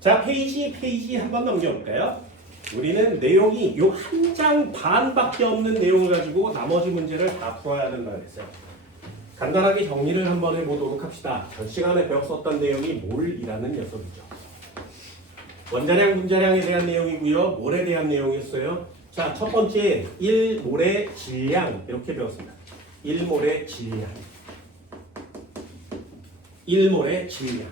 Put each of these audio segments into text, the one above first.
자, 페이지 한번 넘겨볼까요? 우리는 내용이 요 한 장 반밖에 없는 내용을 가지고 나머지 문제를 다 풀어야 된다 그랬어요. 간단하게 정리를 한번 해보도록 합시다. 전 시간에 배웠었던 내용이 몰이라는 녀석이죠. 원자량, 분자량에 대한 내용이고요. 몰에 대한 내용이었어요. 자, 첫 번째 1몰의 질량 이렇게 배웠습니다. 1몰의 질량. 1몰의 질량.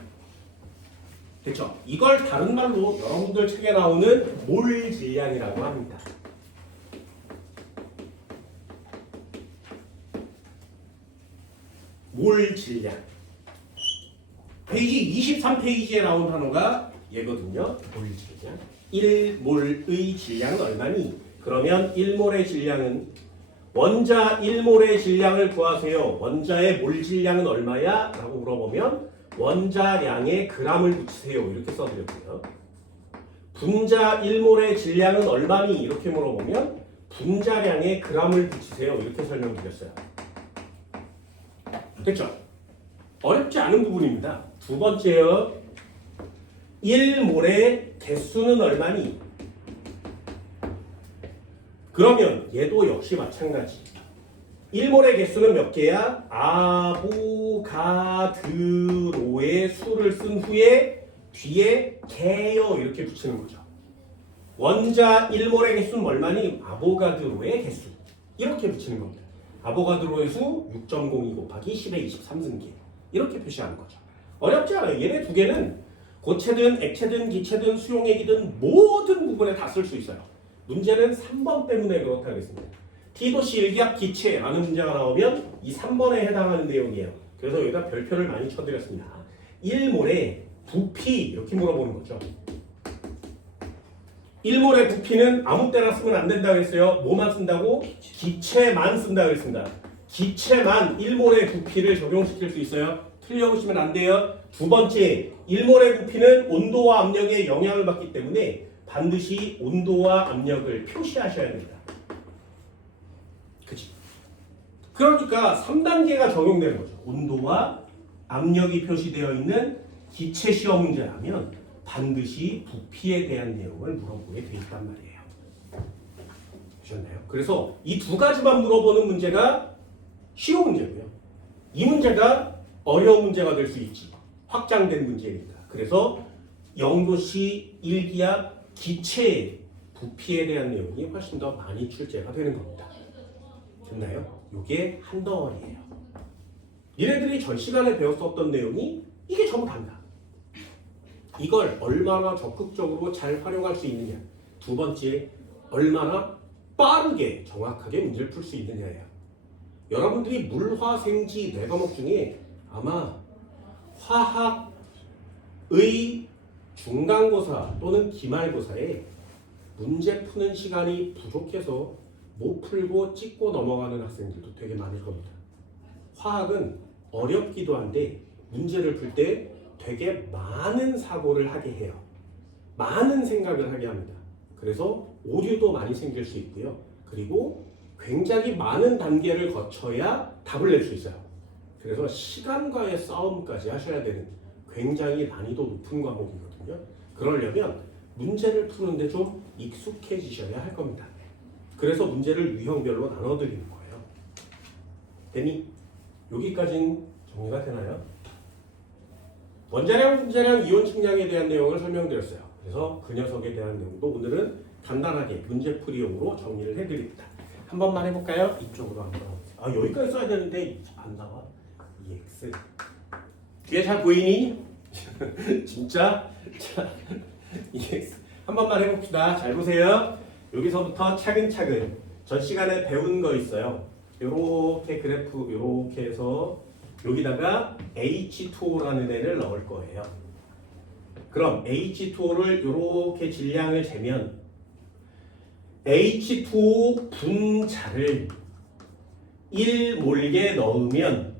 됐죠? 이걸 다른 말로 여러분들 책에 나오는 몰 질량이라고 합니다. 몰 질량. 페이지 23페이지에 나온 단어가 얘거든요. 몰 질량. 1몰의 질량은 얼마니? 그러면 1몰의 질량은 원자 1몰의 질량을 구하세요. 원자의 몰 질량은 얼마야? 라고 물어보면 원자량에 g을 붙이세요. 이렇게 써드렸고요. 분자 1몰의 질량은 얼마니? 이렇게 물어보면 분자량에 g을 붙이세요. 이렇게 설명드렸어요. 됐죠? 어렵지 않은 부분입니다. 두 번째요. 1몰의 개수는 얼마니? 그러면 얘도 역시 마찬가지. 1몰의 개수는 몇 개야? 아보가드로의 수를 쓴 후에 뒤에 개요 이렇게 붙이는 거죠. 원자 1몰의 개수는 얼마니? 아보가드로의 개수 이렇게 붙이는 겁니다. 아보가드로의 수 6.02 곱하기 10의 23승계 이렇게 표시하는 거죠. 어렵지 않아요. 얘네 두 개는 고체든 액체든 기체든 수용액이든 모든 부분에 다 쓸 수 있어요. 문제는 3번 때문에 그렇다 그랬습니다. T도시 일기압 기체라는 문제가 나오면 이 3번에 해당하는 내용이에요. 그래서 여기다 별표를 많이 쳐드렸습니다. 1몰의 부피 이렇게 물어보는 거죠. 1몰의 부피는 아무 때나 쓰면 안 된다고 했어요. 뭐만 쓴다고? 기체만 쓴다고 했습니다. 기체만 1몰의 부피를 적용시킬 수 있어요. 틀려보시면 안 돼요. 두 번째, 1몰의 부피는 온도와 압력에 영향을 받기 때문에 반드시 온도와 압력을 표시하셔야 됩니다. 그치? 그러니까 3단계가 적용되는 거죠. 온도와 압력이 표시되어 있는 기체 시험 문제라면 반드시 부피에 대한 내용을 물어보게 돼 있단 말이에요. 보셨나요? 그래서 이 두 가지만 물어보는 문제가 쉬운 문제고요. 이 문제가 어려운 문제가 될 수 있지. 확장된 문제입니다. 그래서 0도시 일기압 기체의 부피에 대한 내용이 훨씬 더 많이 출제가 되는 겁니다. 됐나요? 이게 한 덩어리예요. 얘네들이 전 시간에 배웠었던 내용이 이게 전부 다입니다. 이걸 얼마나 적극적으로 잘 활용할 수 있느냐. 두 번째, 얼마나 빠르게 정확하게 문제를 풀 수 있느냐예요. 여러분들이 물화생지 4과목 중에 아마 화학의 중간고사 또는 기말고사에 문제 푸는 시간이 부족해서 못 풀고 찍고 넘어가는 학생들도 되게 많을 겁니다. 화학은 어렵기도 한데 문제를 풀 때 되게 많은 사고를 하게 해요. 많은 생각을 하게 합니다. 그래서 오류도 많이 생길 수 있고요. 그리고 굉장히 많은 단계를 거쳐야 답을 낼 수 있어요. 그래서 시간과의 싸움까지 하셔야 되는 굉장히 난이도 높은 과목이거든요. 그러려면 문제를 푸는데 좀 익숙해지셔야 할 겁니다. 그래서 문제를 유형별로 나눠드리는 거예요. 됐니? 여기까지는 정리가 되나요? 원자량, 분자량, 이온 측량에 대한 내용을 설명드렸어요. 그래서 그 녀석에 대한 내용도 오늘은 간단하게 문제풀이용으로 정리를 해드립니다. 한 번만 해볼까요? 이쪽으로 한번. 아, 여기까지 써야 되는데 안 나와. EX. 뒤에 잘 보이니? 진짜? 자, EX. 한 번만 해봅시다. 잘 보세요. 여기서부터 차근차근 전 시간에 배운 거 있어요. 요렇게 그래프 요렇게 해서 여기다가 H2O라는 애를 넣을 거예요. 그럼 H2O를 요렇게 질량을 재면 H2O 분자를 1몰에 넣으면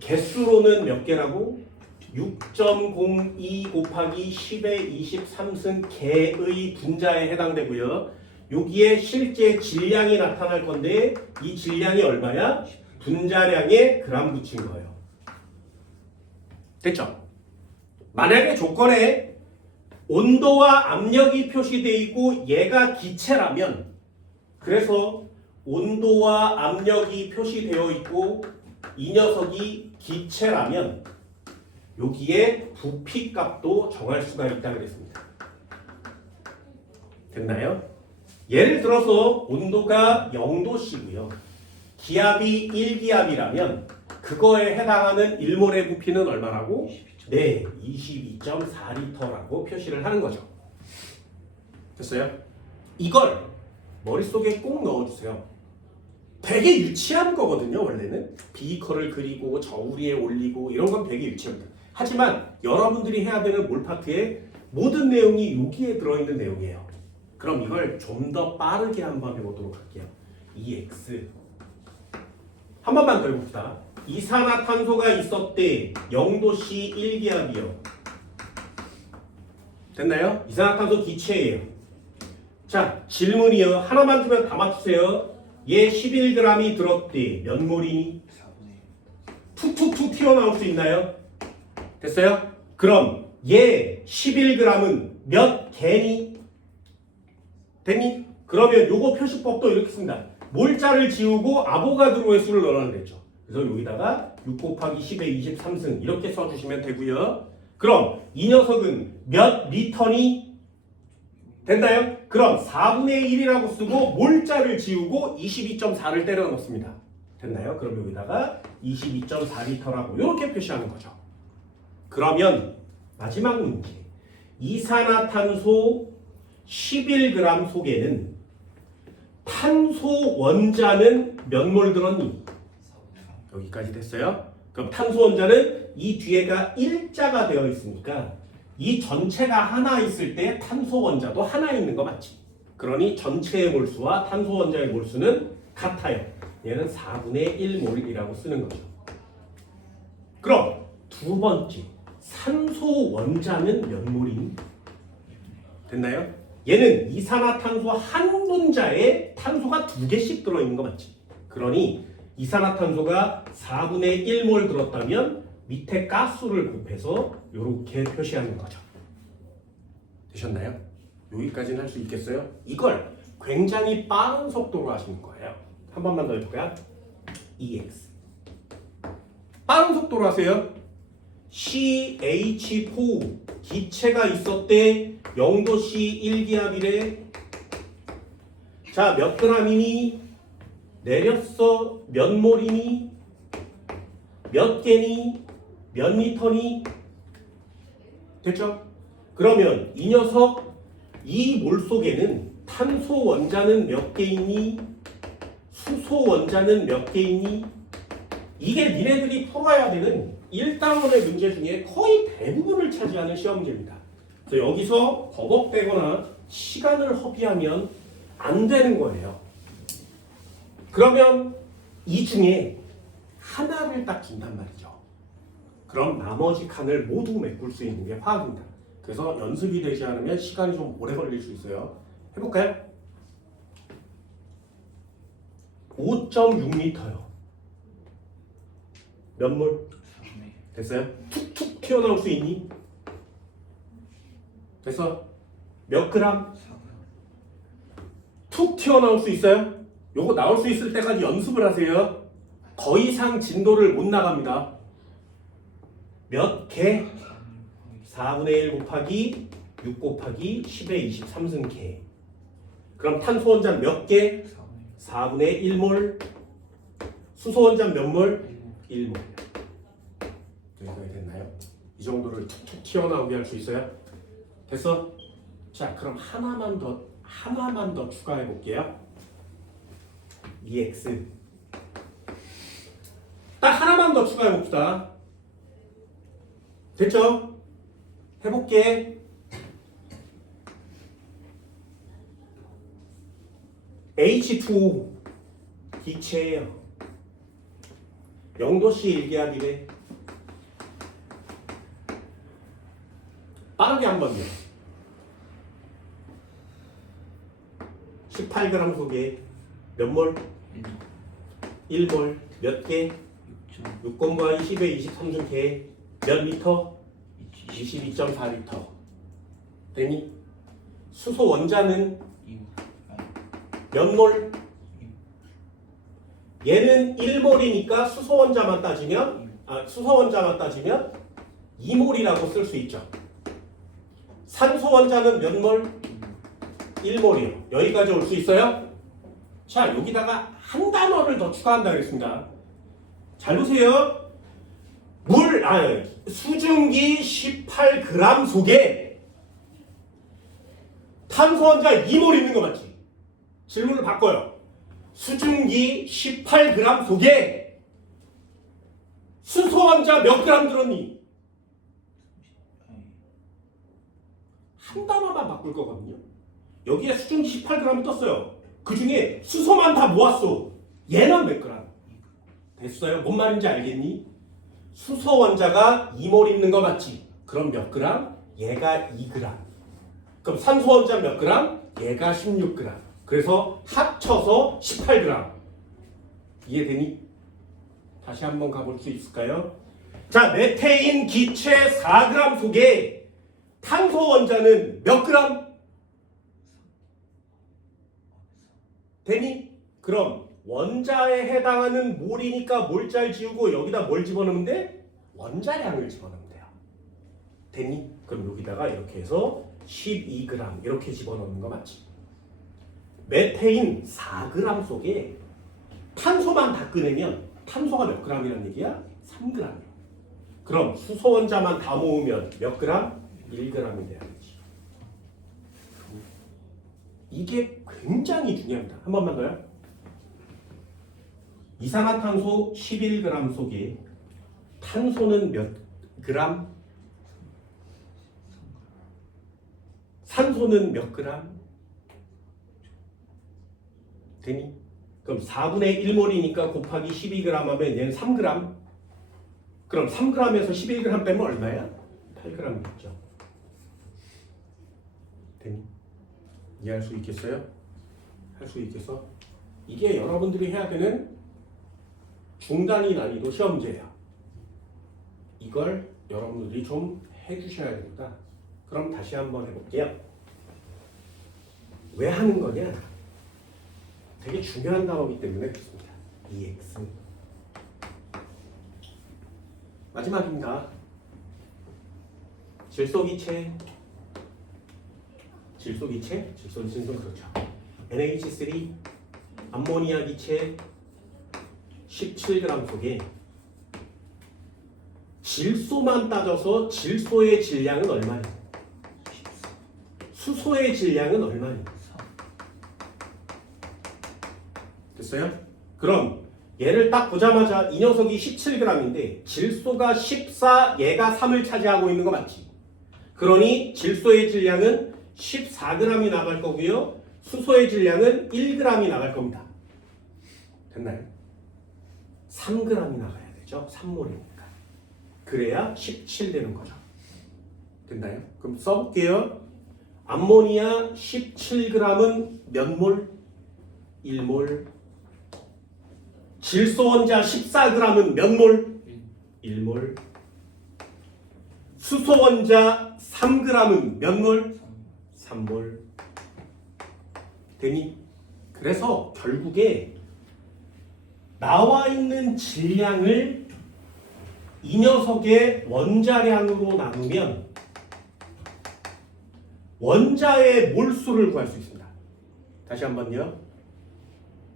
개수로는 몇 개라고? 6.02 곱하기 10의 23승 개의 분자에 해당되고요. 여기에 실제 질량이 나타날 건데 이 질량이 얼마야? 분자량에 그램 붙인 거예요. 됐죠? 만약에 조건에 온도와 압력이 표시되어 있고 얘가 기체라면 그래서 온도와 압력이 표시되어 있고 이 녀석이 기체라면 여기에 부피 값도 정할 수가 있다고 그랬습니다. 됐나요? 예를 들어서 온도가 0도씨고요. 기압이 1기압이라면 그거에 해당하는 1몰의 부피는 얼마라고? 네, 22.4리터라고 표시를 하는 거죠. 됐어요? 이걸 머릿속에 꼭 넣어주세요. 되게 유치한 거거든요, 원래는. 비커를 그리고 저우리에 올리고 이런 건 되게 유치합니다. 하지만 여러분들이 해야 되는 몰파트의 모든 내용이 여기에 들어있는 내용이에요. 그럼 이걸 좀 더 빠르게 한번 해보도록 할게요. EX 한 번만 더 해봅시다. 이산화탄소가 있었대. 0도씨 1기압이요. 됐나요? 이산화탄소 기체예요. 자, 질문이요. 하나만 주면 다 맞추세요. 얘 11g이 들었대. 몇 몰이니? 툭툭툭 튀어나올 수 있나요? 됐어요? 그럼 얘 11g은 몇 개니? 됐니? 그러면 요거 표시법도 이렇게 씁니다. 몰자를 지우고 아보가드로의 수를 넣으라고 그랬죠. 그래서 여기다가 6 곱하기 10의 23승 이렇게 써주시면 되고요. 그럼 이 녀석은 몇 리터니? 됐나요? 그럼 4분의 1이라고 쓰고 몰자를 지우고 22.4를 때려 넣습니다. 됐나요? 그럼 여기다가 22.4리터라고 이렇게 표시하는 거죠. 그러면 마지막 문제. 이산화탄소 11g 속에는 탄소 원자는 몇 몰 들었니? 여기까지 됐어요? 그럼 탄소 원자는 이 뒤에가 일자가 되어 있으니까 이 전체가 하나 있을 때 탄소 원자도 하나 있는 거 맞지? 그러니 전체의 몰수와 탄소 원자의 몰수는 같아요. 얘는 4분의 1몰이라고 쓰는 거죠. 그럼 두 번째, 산소 원자는 몇 몰이니? 됐나요? 얘는 이산화탄소 한 분자에 탄소가 2개씩 들어있는 거 맞지? 그러니 이산화탄소가 4분의 1몰 들었다면 밑에 가스를 곱해서 이렇게 표시하는 거죠. 되셨나요? 여기까지는 할 수 있겠어요? 이걸 굉장히 빠른 속도로 하시는 거예요. 한 번만 더 해볼까요? EX 빠른 속도로 하세요. CH4 기체가 있었대. 0도씨 1기압이래. 자, 몇 g이니? 내렸어. 몇 몰이니? 몇 개니? 몇 리터니? 됐죠? 그러면 이 녀석 이 몰 속에는 탄소 원자는 몇 개 있니? 수소 원자는 몇 개 있니? 이게 니네들이 풀어야 되는 1단원의 문제 중에 거의 대부분을 차지하는 시험 문제입니다. 그래서 여기서 버벅대거나 시간을 허비하면 안 되는 거예요. 그러면 이 중에 하나를 딱 준단 말이죠. 그럼 나머지 칸을 모두 메꿀 수 있는 게 화학입니다. 그래서 연습이 되지 않으면 시간이 좀 오래 걸릴 수 있어요. 해볼까요? 5.6리터요. 몇 몰? 됐어요? 툭툭 튀어나올 수 있니? 됐어? 몇 그램? 툭 튀어나올 수 있어요? 요거 나올 수 있을 때까지 연습을 하세요. 더 이상 진도를 못 나갑니다. 몇 개? 4분의 1 곱하기 6 곱하기 10의 23승 개. 그럼 탄소 원자는 몇 개? 4분의 1몰. 수소 원자는 몇 몰? 1몰. 여기까지 됐나요? 이 정도를 툭툭 튀어나오게 할 수 있어요? 됐어? 자, 그럼 하나만 더 추가해 볼게요. EX 딱 하나만 더 추가해 봅시다. 됐죠? 해볼게. H2O 기체예요. 0도씨 1기압이래. 빠르게 한 번요. 18g 속에 몇 몰? 1몰. 몇 개? 6 곱하기 10의 23중 개. 몇 리터? 22.4리터. 되니? 수소 원자는 2. 몇 몰? 얘는 1몰이니까 수소 원자만 따지면 수소 원자만 따지면 2몰이라고 쓸 수 있죠. 산소 원자는 몇 몰? 1몰이요. 여기까지 올 수 있어요? 자, 여기다가 한 단어를 더 추가한다 그랬습니다. 잘 보세요. 수증기 18g 속에 탄소 원자 2몰 있는 거 맞지? 질문을 바꿔요. 수증기 18g 속에 수소 원자 몇 그램 들었니? 한 단어만 바꿀 거거든요. 여기에 수증기 18g 떴어요. 그 중에 수소만 다 모았어. 얘는 몇 그램? 됐어요? 뭔 말인지 알겠니? 수소 원자가 2몰 있는 거 맞지? 그럼 몇 그램? 얘가 2g. 그럼 산소 원자 몇 그램? 얘가 16g. 그래서 합쳐서 18g. 이해되니? 다시 한번 가볼 수 있을까요? 자, 메테인 기체 4g 속에 탄소 원자는 몇 그램? 되니? 그럼 원자에 해당하는 몰이니까 몰자를 지우고 여기다 뭘 집어넣으면 돼? 원자량을 집어넣으면 돼요. 되니? 그럼 여기다가 이렇게 해서 12g 이렇게 집어넣는 거 맞지? 메테인 4g 속에 탄소만 다 꺼내면 탄소가 몇 g이라는 얘기야? 3g이야. 그럼 수소 원자만 다 모으면 몇 g? 1g이 돼야지. 이게 굉장히 중요합니다. 한 번만 더요. 이산화탄소 11g 속에 탄소는 몇 그램? 산소는 몇 그램? 되니? 그럼 4분의 1몰이니까 곱하기 12g 하면 얘는 3g. 그럼 3g에서 11g 빼면 얼마야? 8g이겠죠. 되니? 이해할 수 있겠어요? 할 수 있겠어? 이게 여러분들이 해야 되는 중단위 난이도 시험제예요. 이걸 여러분들이 좀 해주셔야 됩니다. 그럼 다시 한번 해볼게요. 왜 하는 거냐? 되게 중요한 단어이기 때문에 그렇습니다. EX. 마지막입니다. 질소기체. 질소기체는 그렇죠. NH3 암모니아 기체 17g 속에 질소만 따져서 질소의 질량은 얼마냐? 수소의 질량은 얼마냐? 됐어요? 그럼 얘를 딱 보자마자 이 녀석이 17g인데 질소가 14, 얘가 3을 차지하고 있는 거 맞지? 그러니 질소의 질량은 14g이 나갈 거고요. 수소의 질량은 1g이 나갈 겁니다. 됐나요? 3g이 나가야 되죠. 3몰이니까. 그래야 17 되는 거죠. 됐나요? 그럼 써볼게요. 암모니아 17g은 몇 몰? 1몰. 질소 원자 14g은 몇 몰? 1몰. 수소 원자 3g은 몇 몰? 3몰. 되니? 그래서 결국에 나와 있는 질량을 이 녀석의 원자량으로 나누면 원자의 몰수를 구할 수 있습니다. 다시 한번요.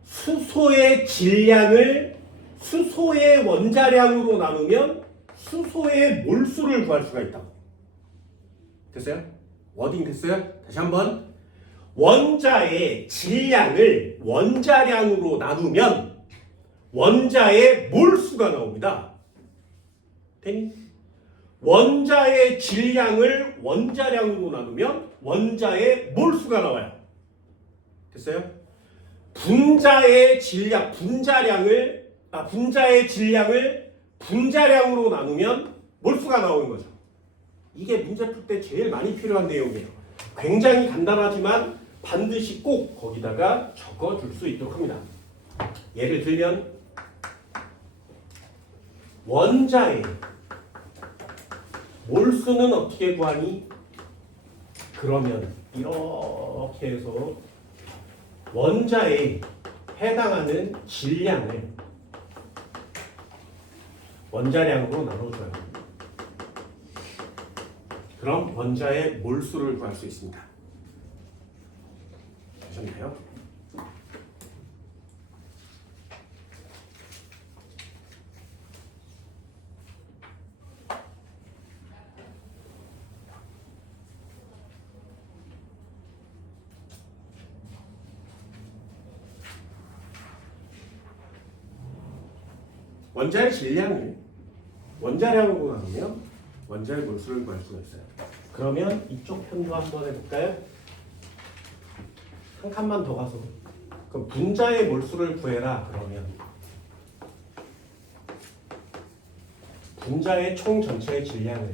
수소의 질량을 수소의 원자량으로 나누면 수소의 몰수를 구할 수가 있다고. 됐어요? 워딩 됐어요? 다시 한번. 원자의 질량을 원자량으로 나누면 원자의 몰수가 나옵니다. 되니? 원자의 질량을 원자량으로 나누면 원자의 몰수가 나와요. 됐어요? 분자의 질량을 분자량으로 나누면 몰수가 나오는 거죠. 이게 문제 풀 때 제일 많이 필요한 내용이에요. 굉장히 간단하지만 반드시 꼭 거기다가 적어줄 수 있도록 합니다. 예를 들면 원자의 몰수는 어떻게 구하니? 그러면 이렇게 해서 원자에 해당하는 질량을 원자량으로 나눠줘요. 그럼 원자의 몰수를 구할 수 있습니다. 되셨나요? 원자의 질량을 원자량으로 나누면 원자의 몰수를 구할 수가 있어요. 그러면 이쪽 편도 한번 해볼까요? 한 칸만 더 가서 그럼 분자의 몰수를 구해라. 그러면 분자의 총 전체의 질량을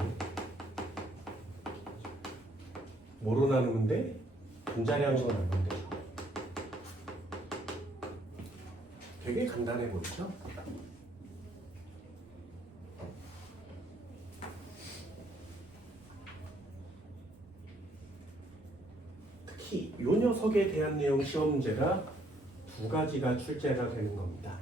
뭐로 나누면 돼? 분자량으로 나누면 되죠. 되게 간단해 보이죠? 특히 이 녀석에 대한 내용 시험 문제가 두 가지가 출제가 되는 겁니다.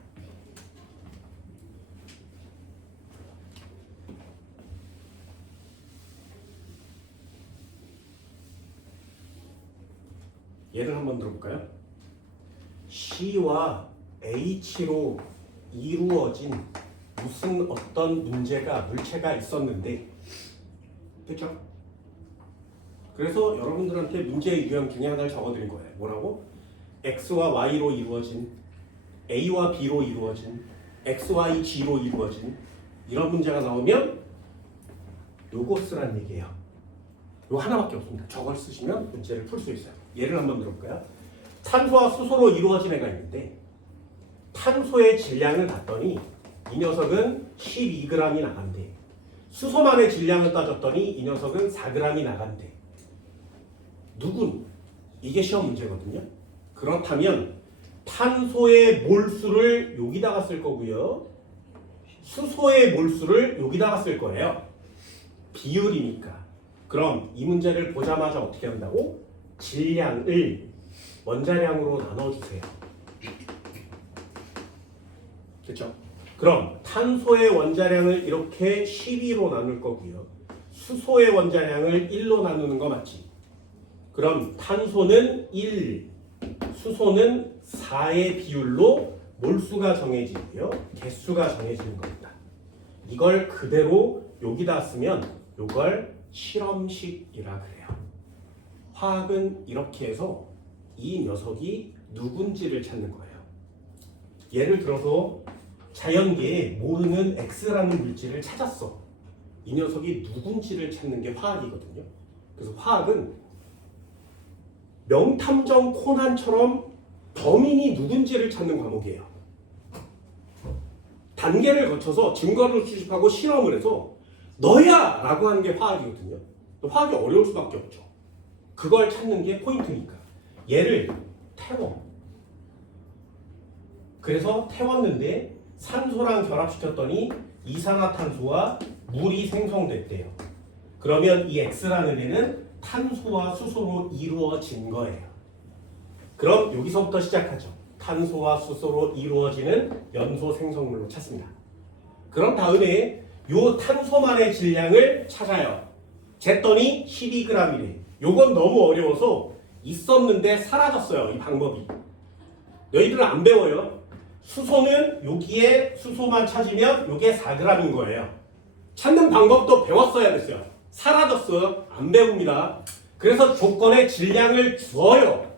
예를 한번 들어볼까요? C와 H로 이루어진 무슨 어떤 물체가 있었는데, 그렇죠? 그래서 여러분들한테 문제의 유형 중에 하나를 적어드린 거예요. 뭐라고? X와 Y로 이루어진, A와 B로 이루어진, XY, G로 이루어진 이런 문제가 나오면 요거 쓰란 얘기예요. 요 하나밖에 없습니다. 저걸 쓰시면 문제를 풀 수 있어요. 예를 한번 들어볼까요? 탄소와 수소로 이루어진 애가 있는데 탄소의 질량을 봤더니 이 녀석은 12g이 나간대. 수소만의 질량을 따졌더니 이 녀석은 4g이 나간대. 누군? 이게 시험 문제거든요. 그렇다면 탄소의 몰수를 여기다가 쓸 거고요. 수소의 몰수를 여기다가 쓸 거예요. 비율이니까. 그럼 이 문제를 보자마자 어떻게 한다고? 질량을 원자량으로 나눠주세요. 그렇죠? 그럼 탄소의 원자량을 이렇게 12로 나눌 거고요. 수소의 원자량을 1로 나누는 거 맞지? 그럼 탄소는 1, 수소는 4의 비율로 몰수가 정해지고요. 개수가 정해지는 겁니다. 이걸 그대로 여기다 쓰면 이걸 실험식이라 그래요. 화학은 이렇게 해서 이 녀석이 누군지를 찾는 거예요. 예를 들어서 자연계에 모르는 X라는 물질을 찾았어. 이 녀석이 누군지를 찾는 게 화학이거든요. 그래서 화학은 명탐정 코난처럼 범인이 누군지를 찾는 과목이에요. 단계를 거쳐서 증거를 수집하고 실험을 해서 너야! 라고 하는 게 화학이거든요. 화학이 어려울 수밖에 없죠. 그걸 찾는 게 포인트니까. 얘를 태워. 그래서 태웠는데 산소랑 결합시켰더니 이산화탄소와 물이 생성됐대요. 그러면 이 X라는 애는 탄소와 수소로 이루어진 거예요. 그럼 여기서부터 시작하죠. 탄소와 수소로 이루어지는 연소 생성물로 찾습니다. 그럼 다음에 요 탄소만의 질량을 찾아요. 쟀더니 12g이래. 요건 너무 어려워서 있었는데 사라졌어요. 이 방법이. 너희들은 안 배워요. 수소는 여기에 수소만 찾으면 요게 4g인 거예요. 찾는 방법도 배웠어야 됐어요. 사라졌어요. 안 배웁니다. 그래서 조건에 질량을 주어요.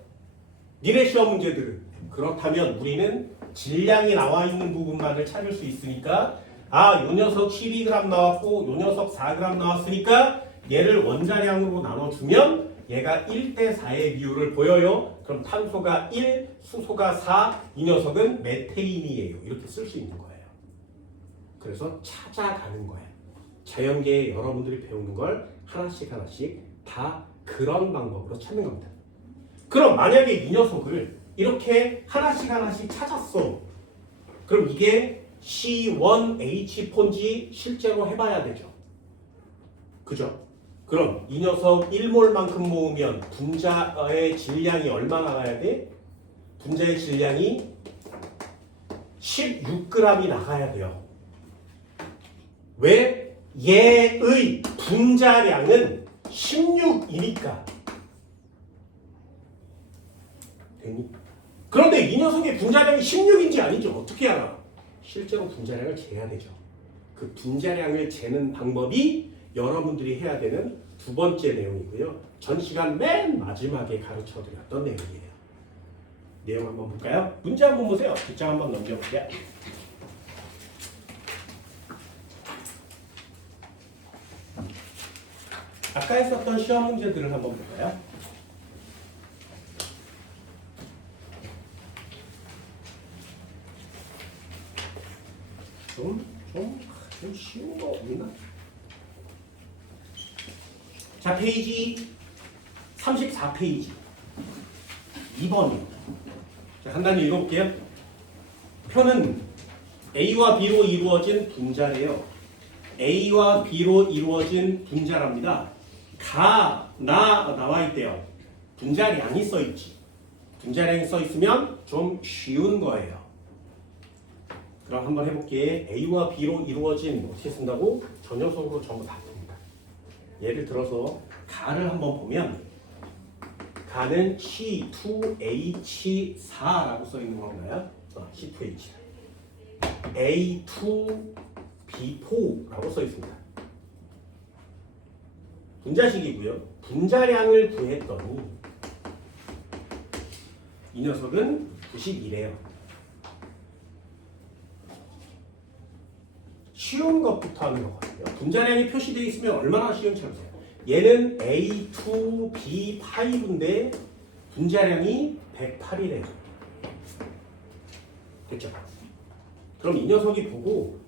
니네 시험 문제들은. 그렇다면 우리는 질량이 나와 있는 부분만을 찾을 수 있으니까 요 녀석 12g 나왔고 요 녀석 4g 나왔으니까 얘를 원자량으로 나눠주면 얘가 1대4의 비율을 보여요. 그럼 탄소가 1, 수소가 4, 이 녀석은 메테인이에요. 이렇게 쓸 수 있는 거예요. 그래서 찾아가는 거예요. 자연계에 여러분들이 배우는 걸 하나씩 다 그런 방법으로 찾는 겁니다. 그럼 만약에 이 녀석을 이렇게 하나씩 찾았어. 그럼 이게 C1H4인지 실제로 해봐야 되죠. 그죠? 그럼 이 녀석 1몰만큼 모으면 분자의 질량이 얼마나 나가야 돼? 분자의 질량이 16g이 나가야 돼요. 왜? 얘의 분자량은 16이니까. 되니? 그런데 이 녀석의 분자량이 16인지 아닌지 어떻게 알아? 실제로 분자량을 재야 되죠. 그 분자량을 재는 방법이 여러분들이 해야 되는 두 번째 내용이고요. 전 시간 맨 마지막에 가르쳐드렸던 내용이에요. 내용 한번 볼까요? 문제 한번 보세요. 뒷장 한번 넘겨볼게요. 아까 했었던 시험 문제들을 한번 볼까요? 좀 쉬운 거 없나? 자, 페이지 34페이지 2번이요. 자, 간단히 읽어볼게요. 표는 A와 B로 이루어진 분자래요. A와 B로 이루어진 분자랍니다. 나와 있대요. 분자량이 써있지. 분자량이 써있으면 좀 쉬운 거예요. 그럼 한번 해볼게. A와 B로 이루어진 어떻게 쓴다고? 전형적으로 전부 다 씁니다. 예를 들어서 가를 한번 보면 가는 C2H4라고 써있는 건가요? C2H A2B4라고 써있습니다. 분자식이고요. 분자량을 구했더니 이 녀석은 92래요. 쉬운 것부터 하는 거거든요. 분자량이 표시되어 있으면 얼마나 쉬운지 보세요. 얘는 A2B5인데 분자량이 108이래요. 됐죠? 그럼 이 녀석이 보고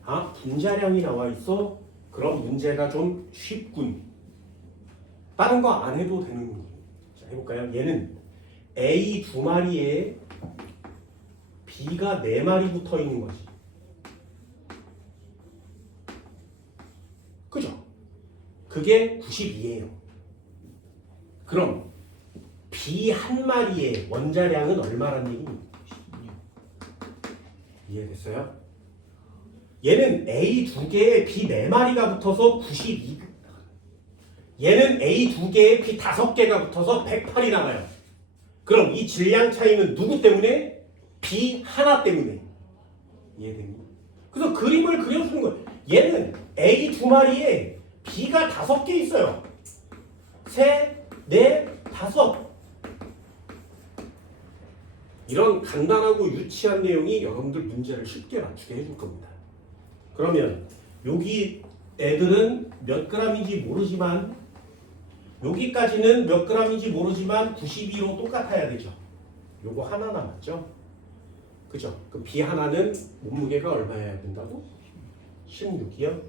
분자량이 나와 있어? 그럼 문제가 좀 쉽군. 다른 거 안 해도 되는 거예요. 자, 해볼까요? 얘는 A 2마리에 B가 4마리 붙어 있는 거지. 그죠? 그게 92예요. 그럼 B 한 마리의 원자량은 얼마란 얘기니? 이해됐어요? 얘는 A 2개에 B 4마리가 붙어서 92. 얘는 A 2개에 B 5개가 붙어서 108이 나가요. 그럼 이 질량 차이는 누구 때문에? B 하나 때문에. 이해되니? 그래서 그림을 그려주는 거예요. 얘는 A 2마리에 B가 5개 있어요. 3, 4, 5. 이런 간단하고 유치한 내용이 여러분들 문제를 쉽게 맞추게 해줄 겁니다. 그러면 여기 애들은 몇 g인지 모르지만 여기까지는 몇 g인지 모르지만 92로 똑같아야 되죠. 요거 하나 남았죠. 그죠? 그 B 하나는 몸무게가 얼마여야 된다고? 16이요?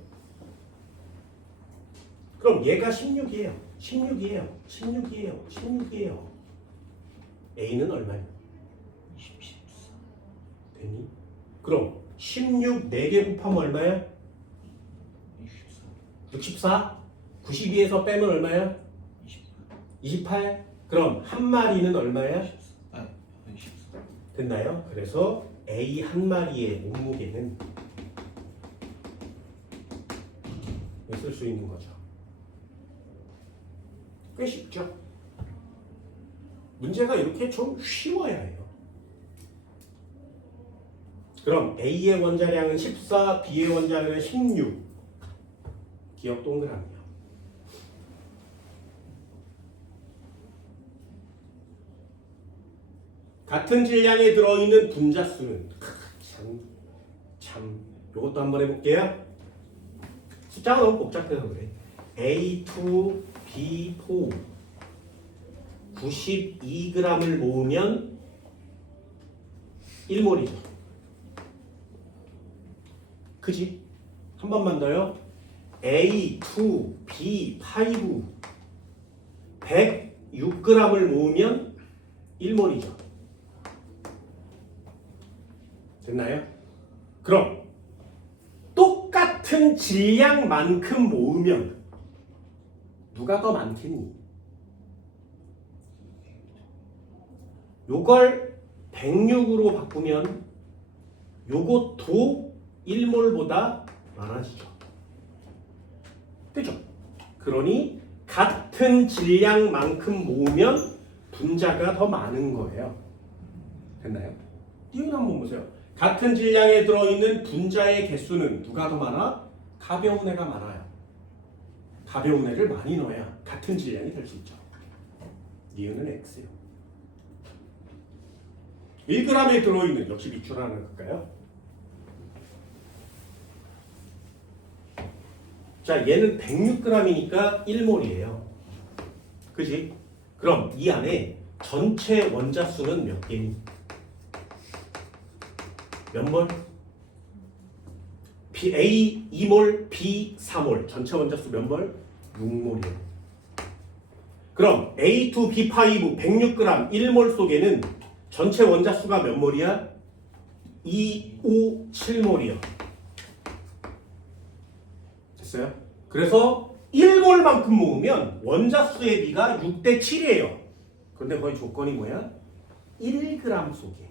그럼 얘가 16이에요. 16이에요. 16이에요. 16이에요. A는 얼마냐? 14. 되니? 그럼 16 4개 곱하면 얼마야? 64. 92에서 빼면 얼마야? 28. 그럼 한 마리는 얼마야? 14. 됐나요? 그래서 A 한 마리의 몸무게는 쓸 수 있는 거죠. 꽤 쉽죠? 문제가 이렇게 좀 쉬워야 해요. 그럼 A의 원자량은 14, B의 원자량은 16. 기억 동그라미요. 같은 질량에 들어있는 분자수는 참 이것도 한번 해볼게요. 숫자가 너무 복잡해서 그래. A2, B4 92g을 모으면 1몰이죠. 그지? 한 번만 더요. A2, B5 106g을 모으면 1몰이죠. 됐나요? 그럼 똑같은 질량만큼 모으면 누가 더 많겠니? 요걸 106으로 바꾸면 요것도 1몰보다 많아지죠. 그죠? 그러니 같은 질량만큼 모으면 분자가 더 많은 거예요. 됐나요? 띄운 한번 보세요. 같은 질량에 들어있는 분자의 개수는 누가 더 많아? 가벼운 애가 많아요. 가벼운 애를 많이 넣어야 같은 질량이 될 수 있죠. 니은은 X예요. 1g에 들어있는 역시 밑줄 하나 넣을까요? 자, 얘는 106g이니까 1몰이에요. 그지? 그럼 이 안에 전체 원자수는 몇 개니? 몇 몰? A 2몰, B 4몰. 전체 원자수 몇 몰? 6몰이에요. 그럼 A2, B5, 106g 1몰 속에는 전체 원자수가 몇 몰이야? 2, 5, 7몰이요. 됐어요? 그래서 1몰만큼 모으면 원자수의 비가 6대 7이에요. 그런데 거의 조건이 뭐야? 1g 속에.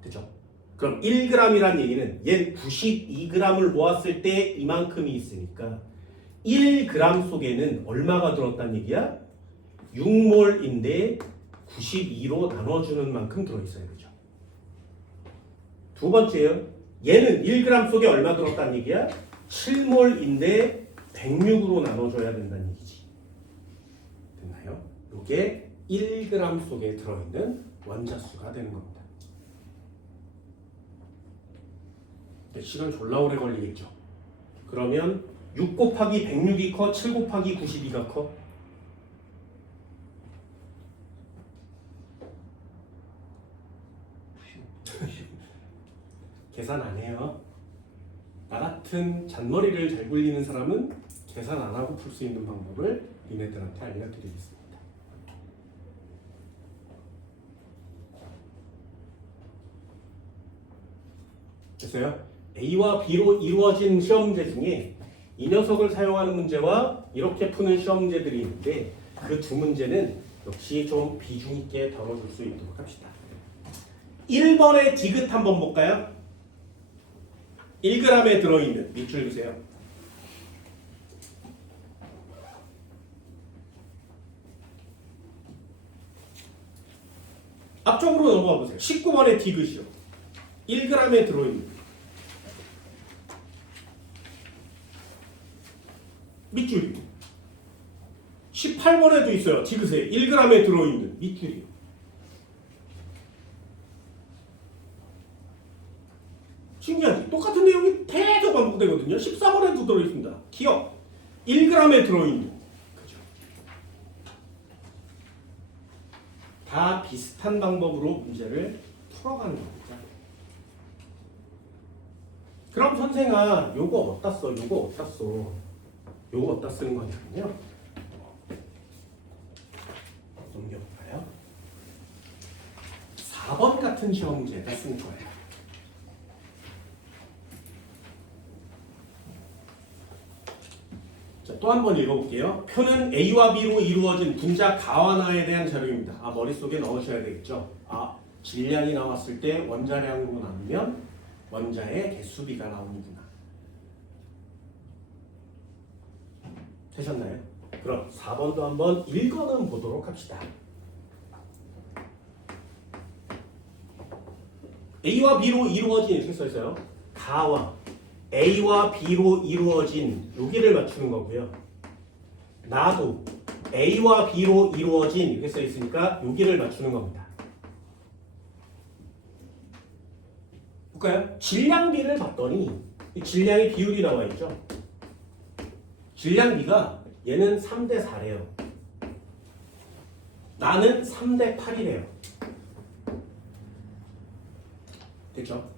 그죠? 그럼 1g이란 얘기는 얘는 92g을 모았을 때 이만큼이 있으니까 1g 속에는 얼마가 들었단 얘기야? 6몰인데 92로 나눠주는 만큼 들어있어야 되죠. 두 번째요. 얘는 1g 속에 얼마 들었단 얘기야? 7몰인데 106으로 나눠줘야 된다는 얘기지. 됐나요? 이게 1g 속에 들어있는 원자수가 되는 겁니다. 시간 졸라 오래 걸리겠죠. 그러면 6 곱하기 106이 커? 7 곱하기 92가 커? 계산 안 해요. 나 같은 잔머리를 잘 굴리는 사람은 계산 안 하고 풀 수 있는 방법을 니네들한테 알려드리겠습니다. 됐어요? A와 B로 이루어진 시험 문제 중에 이 녀석을 사용하는 문제와 이렇게 푸는 시험 문제들이 있는데 그 두 문제는 역시 좀 비중 있게 다뤄줄 수 있도록 합시다. 1번의 디귿 한번 볼까요? 1g에 들어있는 밑줄 그세요. 앞쪽으로 넘어가 보세요. 19번의 디귿이요. 1g에 들어있는 밑줄이 18번에도 있어요. 디귿에 1g에 들어있는 밑줄이 신기하지? 똑같은 내용이 계속 반복되거든요. 14번에도 들어있습니다. 기억 1g에 들어있는 그죠? 다 비슷한 방법으로 문제를 풀어가는 겁니다. 그럼 선생아 요거 어디다 써? 요거 어디다 써? 요거 어디다 쓰는 거냐면요. 넘겨볼까요? 4번 같은 시험 문제에다 쓰는 거예요. 자, 또 한 번 읽어볼게요. 표는 A와 B로 이루어진 분자 가완화에 대한 자료입니다. 머릿속에 넣으셔야 되겠죠. 질량이 나왔을 때 원자량으로 나누면 원자의 개수비가 나오는구나. 되셨나요? 그럼 4번도 한번 읽어는 보도록 합시다. A와 B로 이루어진 이렇게 써있어요. 가와 A와 B로 이루어진 여기를 맞추는 거고요. 나도 A와 B로 이루어진 이렇게 써있으니까 여기를 맞추는 겁니다. 볼까요? 질량비를 봤더니 질량의 비율이 나와 있죠. 질량비가 얘는 3대 4래요. 나는 3대 8이래요. 됐죠?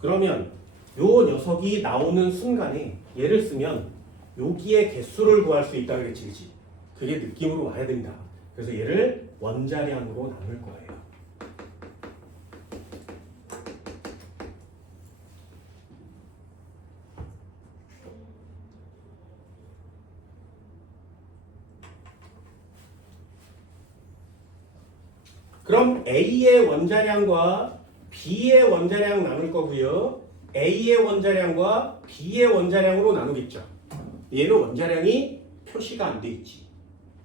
그러면 요 녀석이 나오는 순간에 얘를 쓰면 여기에 개수를 구할 수 있다 그랬지, 그치? 그게 느낌으로 와야 된다. 그래서 얘를 원자량으로 나눌 거예요. 그럼 A의 원자량과 B의 원자량 나눌 거고요. A의 원자량과 B의 원자량으로 나누겠죠. 얘는 원자량이 표시가 안 돼 있지.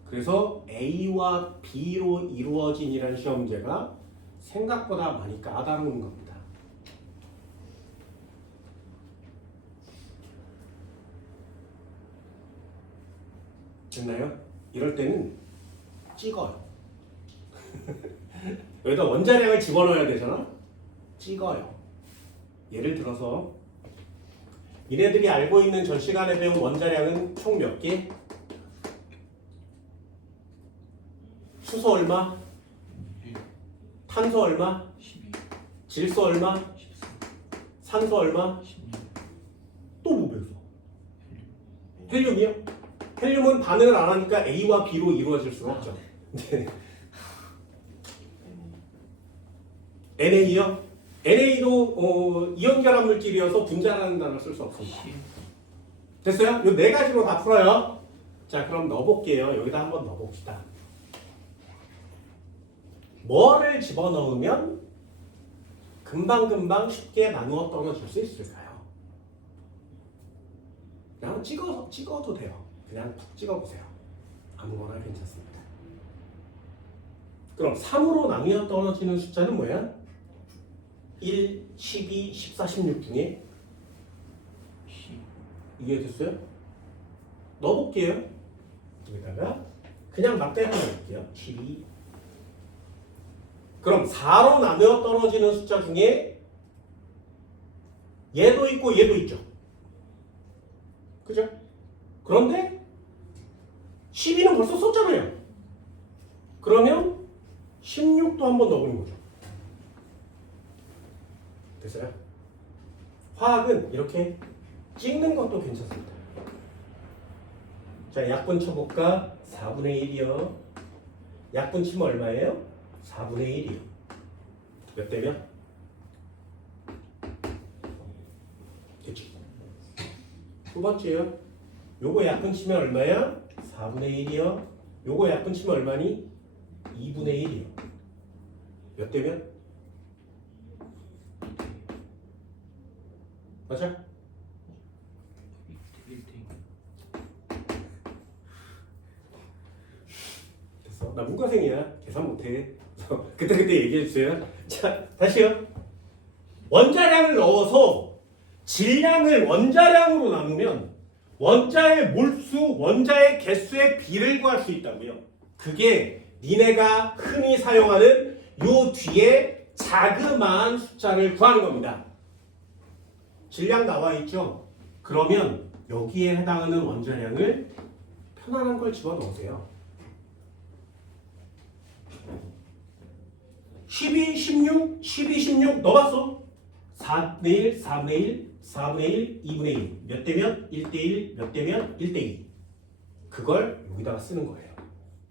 그래서 A와 B로 이루어진 이라는 시험 문제가 생각보다 많이 까다로운 겁니다. 됐나요? 이럴 때는 찍어요. 여기다 원자량을 집어넣어야 되잖아? 찍어요. 예를 들어서 얘네들이 알고 있는 전 시간에 배운 원자량은 총 몇 개? 수소 얼마? 탄소 얼마? 12, 질소 얼마? 14, 산소 얼마? 16, 또 뭐 배웠어? 헬륨이요? 헬륨은 반응을 안 하니까 A와 B로 이루어질 수가 없죠. 네. NA요? NA도 이온결합 물질이어서 분자라는 단어를 쓸 수 없습니다. 10, 됐어요? 이 네 가지로 다 풀어요. 자, 그럼 넣어볼게요. 여기다 한번 넣어봅시다. 뭐를 집어넣으면 금방금방 쉽게 나누어 떨어질 수 있을까요? 그냥 찍어도 돼요. 그냥 푹 찍어보세요. 아무거나 괜찮습니다. 그럼 3으로 나뉘어 떨어지는 숫자는 뭐야? 1, 12, 14, 16 중에 10, 이해됐어요? 넣어볼게요. 여기다가 그냥 막대 하나 넣을게요. 12. 그럼 4로 나누어 떨어지는 숫자 중에 얘도 있고 얘도 있죠. 그죠? 그런데 12는 벌써 썼잖아요. 그러면 16도 한번 넣어보는 거죠. 됐어요? 화학은 이렇게 찍는 것도 괜찮습니다. 자, 약분 쳐볼까? 4분의 1이요. 약분 치면 얼마예요? 4분의 1이요. 몇 대면? 됐지? 두 번째요. 요거 약분 치면 얼마야? 4분의 1이요. 요거 약분 치면 얼마니? 2분의 1이요. 몇 대면? 맞아? 1대. 됐어. 나 문과생이야. 계산 못해. 그때 얘기해 주세요. 자, 다시요. 원자량을 넣어서 질량을 원자량으로 나누면 원자의 몰수, 원자의 개수의 비를 구할 수 있다고요. 그게 니네가 흔히 사용하는 요 뒤에 자그마한 숫자를 구하는 겁니다. 질량 나와 있죠? 그러면 여기에 해당하는 원자량을 편안한 걸 집어넣으세요. 12, 16, 12, 16 넣어봤어? 4분의 1, 4분의 1, 4분의 1, 2분의 1. 몇 대면? 1대 1, 몇 대면? 1대 2. 그걸 여기다가 쓰는 거예요.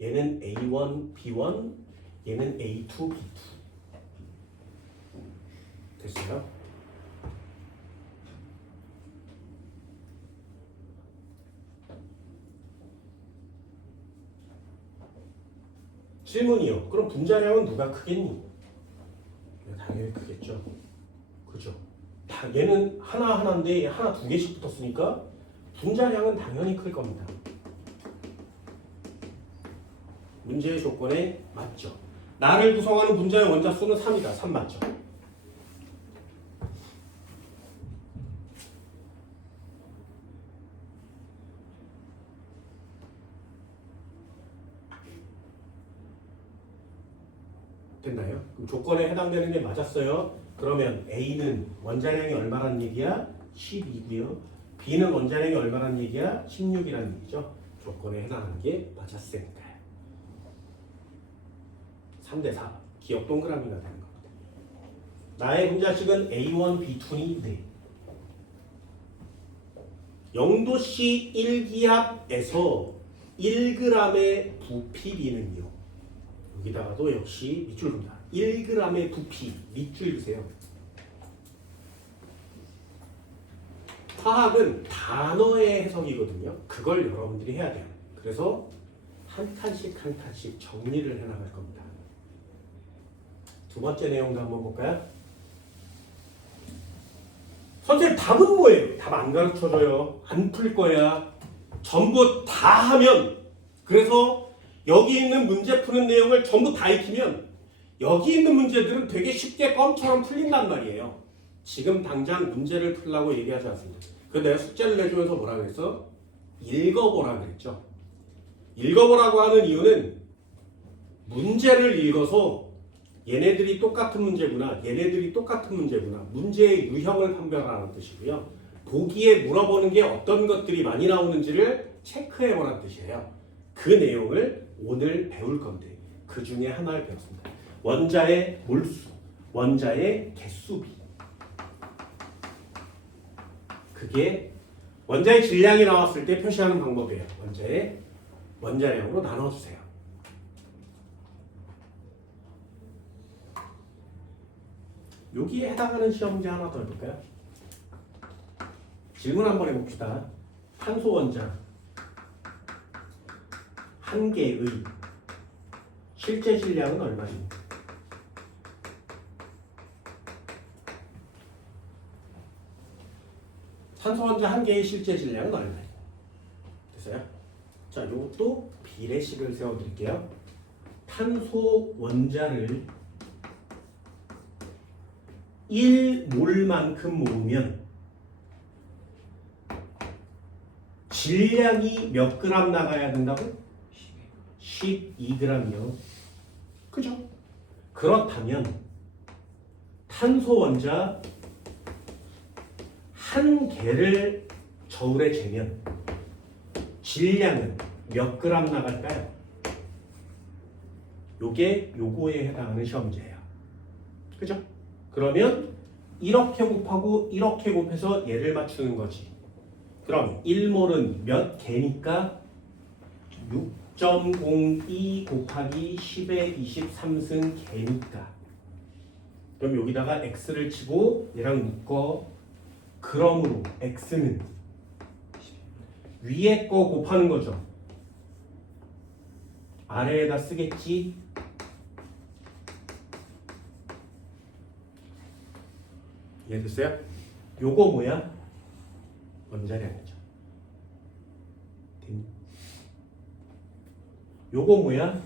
얘는 A1, B1, 얘는 A2, B2. 됐어요? 질문이요. 그럼 분자량은 누가 크겠니? 당연히 크겠죠. 그죠? 얘는 하나하나인데 하나 두 개씩 붙었으니까 분자량은 당연히 클 겁니다. 문제의 조건에 맞죠. 나를 구성하는 분자의 원자 수는 3이다. 3 맞죠? 됐나요? 그럼 조건에 해당되는 게 맞았어요. 그러면 A는 원자량이 얼마라는 얘기야? 12고요. B는 원자량이 얼마라는 얘기야? 16이라는 얘기죠. 조건에 해당하는 게 맞았으니까요. 3대 4. 기억 동그라미가 되는 겁니다. 나의 분자식은 A1, B2니 네. 0도씨 1기압에서 1g의 부피비는요. 여기다가도 역시 밑줄 긋다. 1g의 부피 밑줄 주세요. 화학은 단어의 해석이거든요. 그걸 여러분들이 해야 돼요. 그래서 한 칸씩 한 칸씩 정리를 해나갈 겁니다. 두 번째 내용도 한번 볼까요? 선생님 답은 뭐예요? 답 안 가르쳐줘요. 안 풀 거야. 전부 다 하면 그래서 여기 있는 문제 푸는 내용을 전부 다 익히면 여기 있는 문제들은 되게 쉽게 껌처럼 풀린단 말이에요. 지금 당장 문제를 풀라고 얘기하지 않습니다. 그래서 내가 숙제를 내주면서 뭐라 그랬어? 읽어보라 그랬죠. 읽어보라고 하는 이유는 문제를 읽어서 얘네들이 똑같은 문제구나, 얘네들이 똑같은 문제구나, 문제의 유형을 판별하라는 뜻이고요. 보기에 물어보는 게 어떤 것들이 많이 나오는지를 체크해보라는 뜻이에요. 그 내용을 오늘 배울 건데 그 중에 하나를 배웠습니다. 원자의 몰수, 원자의 개수비. 그게 원자의 질량이 나왔을 때 표시하는 방법이에요. 원자의 원자량으로 나눠주세요. 여기에 해당하는 시험 문제 하나 더 해볼까요? 질문 한번 해봅시다. 탄소 원자 한 개의 실제 질량은 얼마입니까? 탄소 원자 한 개의 실제 질량은 얼마예요? 됐어요? 자, 이것도 비례식을 세워드릴게요. 탄소 원자를 1몰만큼 모으면 질량이 몇 그램 나가야 된다고? 12g이요. 그죠? 그렇다면 탄소 원자 한 개를 저울에 재면 질량은 몇 그램 나갈까요? 요게 요거에 해당하는 시험 문제예요. 그죠? 그러면 이렇게 곱하고 이렇게 곱해서 얘를 맞추는 거지. 그럼 1몰은 몇 개니까 6.02 곱하기 10의 23승 개니까. 그럼 여기다가 x를 치고 얘랑 묶어. 그러므로 x는 위에 거 곱하는 거죠. 아래에다 쓰겠지. 이해됐어요? 요거 뭐야? 원자량이죠. 됐니? 요거 뭐야?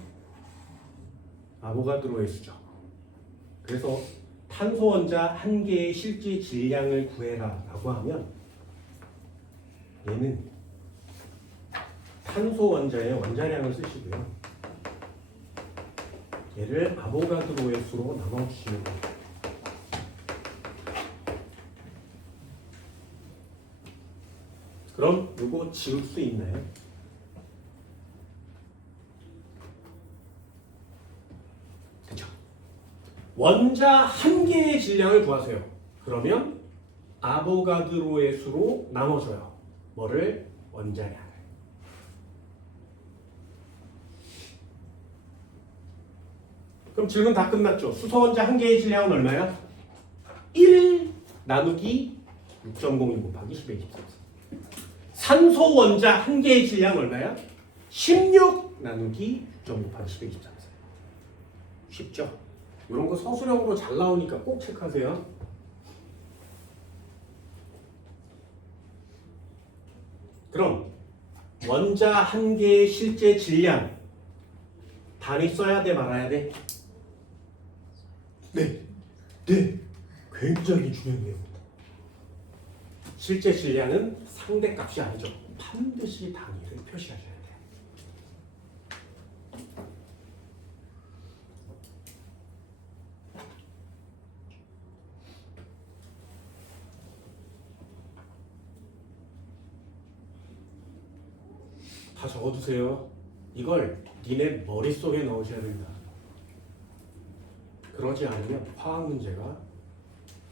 아보가드로의 수죠. 그래서 탄소 원자 한 개의 실제 질량을 구해라 라고 하면 얘는 탄소 원자의 원자량을 쓰시고요. 얘를 아보가드로의 수로 나눠주시면 됩니다. 그럼 이거 지울 수 있나요? 그죠? 원자 한 개의 질량을 구하세요. 그러면 아보가드로의 수로 나눠줘요. 뭐를? 원자량을. 그럼 질문 다 끝났죠? 수소 원자 한 개의 질량은 얼마야? 1 나누기 6.02 곱하기 10의 23. 산소 원자 한 개의 질량 얼마야? 16 나누기 6.5 곱하기 10의 23. 쉽죠? 이런 거 서술형으로 잘 나오니까 꼭 체크하세요. 그럼 원자 한 개의 실제 질량 단위 써야 돼 말아야 돼? 네. 굉장히 중요한 내용입니다. 실제 질량은 상대값이 아니죠. 반드시 단위를 표시하셔야 돼요. 다 적어두세요. 이걸 니네 머릿속에 넣으셔야 된다. 그러지 않으면 화학 문제가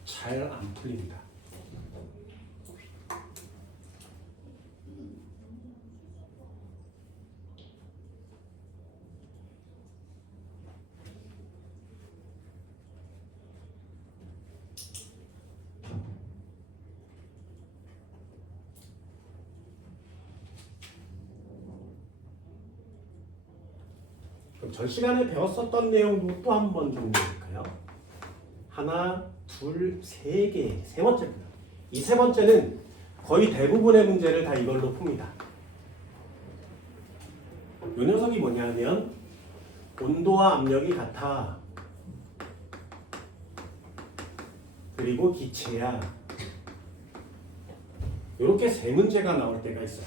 잘 안 풀립니다. 그럼 전 시간에 배웠었던 내용도 또 한 번 정리해볼까요? 하나, 둘, 세 개. 세 번째입니다. 이 세 번째는 거의 대부분의 문제를 다 이걸로 풉니다. 이 녀석이 뭐냐면 온도와 압력이 같아. 그리고 기체야. 이렇게 세 문제가 나올 때가 있어요.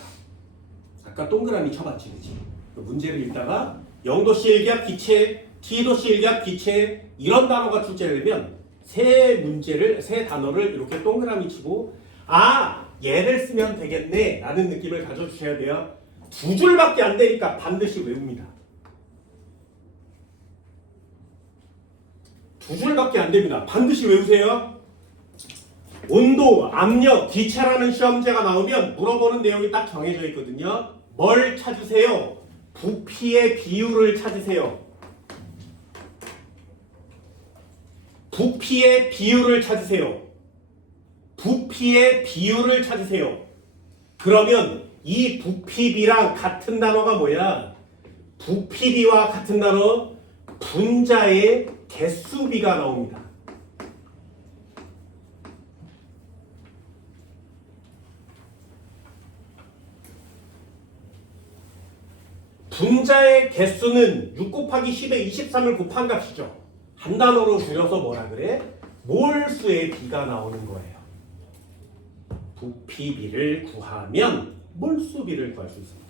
아까 동그라미 쳐봤지, 그치? 그 문제를 읽다가 0도씨 1기압 기체, T도씨 1기압 기체 이런 단어가 출제되면 세 단어를 이렇게 동그라미 치고 아 얘를 쓰면 되겠네 라는 느낌을 가져주셔야 돼요. 두 줄밖에 안 되니까 반드시 외웁니다. 두 줄밖에 안 됩니다. 반드시 외우세요. 온도, 압력, 기체라는 시험제가 나오면 물어보는 내용이 딱 정해져 있거든요. 뭘 찾으세요? 부피의 비율을 찾으세요. 부피의 비율을 찾으세요. 부피의 비율을 찾으세요. 그러면 이 부피비랑 같은 단어가 뭐야? 부피비와 같은 단어 분자의 개수비가 나옵니다. 분자의 개수는 6 곱하기 10에 23을 곱한 값이죠. 한 단어로 줄여서 뭐라 그래? 몰수의 비가 나오는 거예요. 부피비를 구하면 몰수비를 구할 수 있습니다.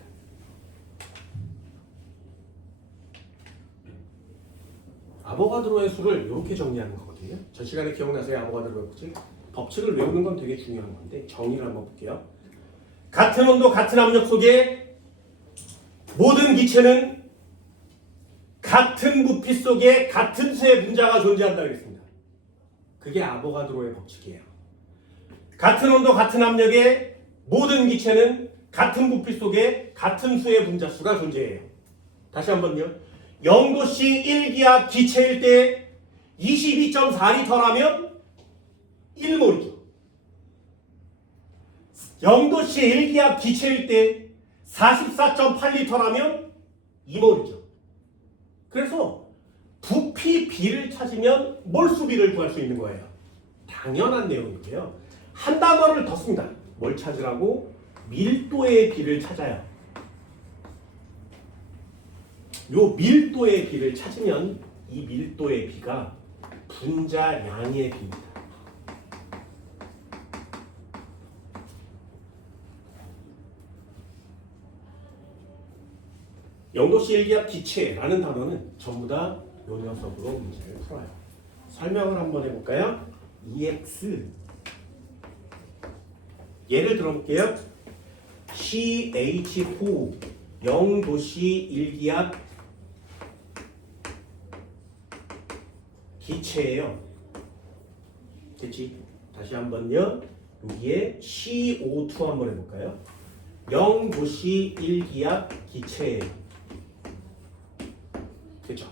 아보가드로의 수를 이렇게 정리하는 거거든요. 전 시간에 기억나세요? 아보가드로의 법칙? 법칙을 외우는 건 되게 중요한 건데 정의를 한번 볼게요. 같은 온도, 같은 압력 속에 모든 기체는 같은 부피 속에 같은 수의 분자가 존재한다고 했습니다. 그게 아보가드로의 법칙이에요. 같은 온도, 같은 압력에 모든 기체는 같은 부피 속에 같은 수의 분자수가 존재해요. 다시 한번요. 0도씨 1기압 기체일 때 22.4리터라면 1몰이죠. 0도씨 1기압 기체일 때 44.8리터라면 2몰이죠. 그래서 부피비를 찾으면 몰수비를 구할 수 있는 거예요. 당연한 내용이고요. 한 단어를 더 씁니다. 뭘 찾으라고? 밀도의 비를 찾아요. 요 밀도의 비를 찾으면 이 밀도의 비가 분자량의 비입니다. 영도씨 1기압 기체라는 단어는 전부 다 요 녀석으로 문제를 풀어요. 설명을 한번 해볼까요? EX 예를 들어볼게요. CH4 0도씨 1기압 기체예요. 됐지? 다시 한번요. 여기에 CO2 한번 해볼까요? 0도씨 1기압 기체예요. 됐죠?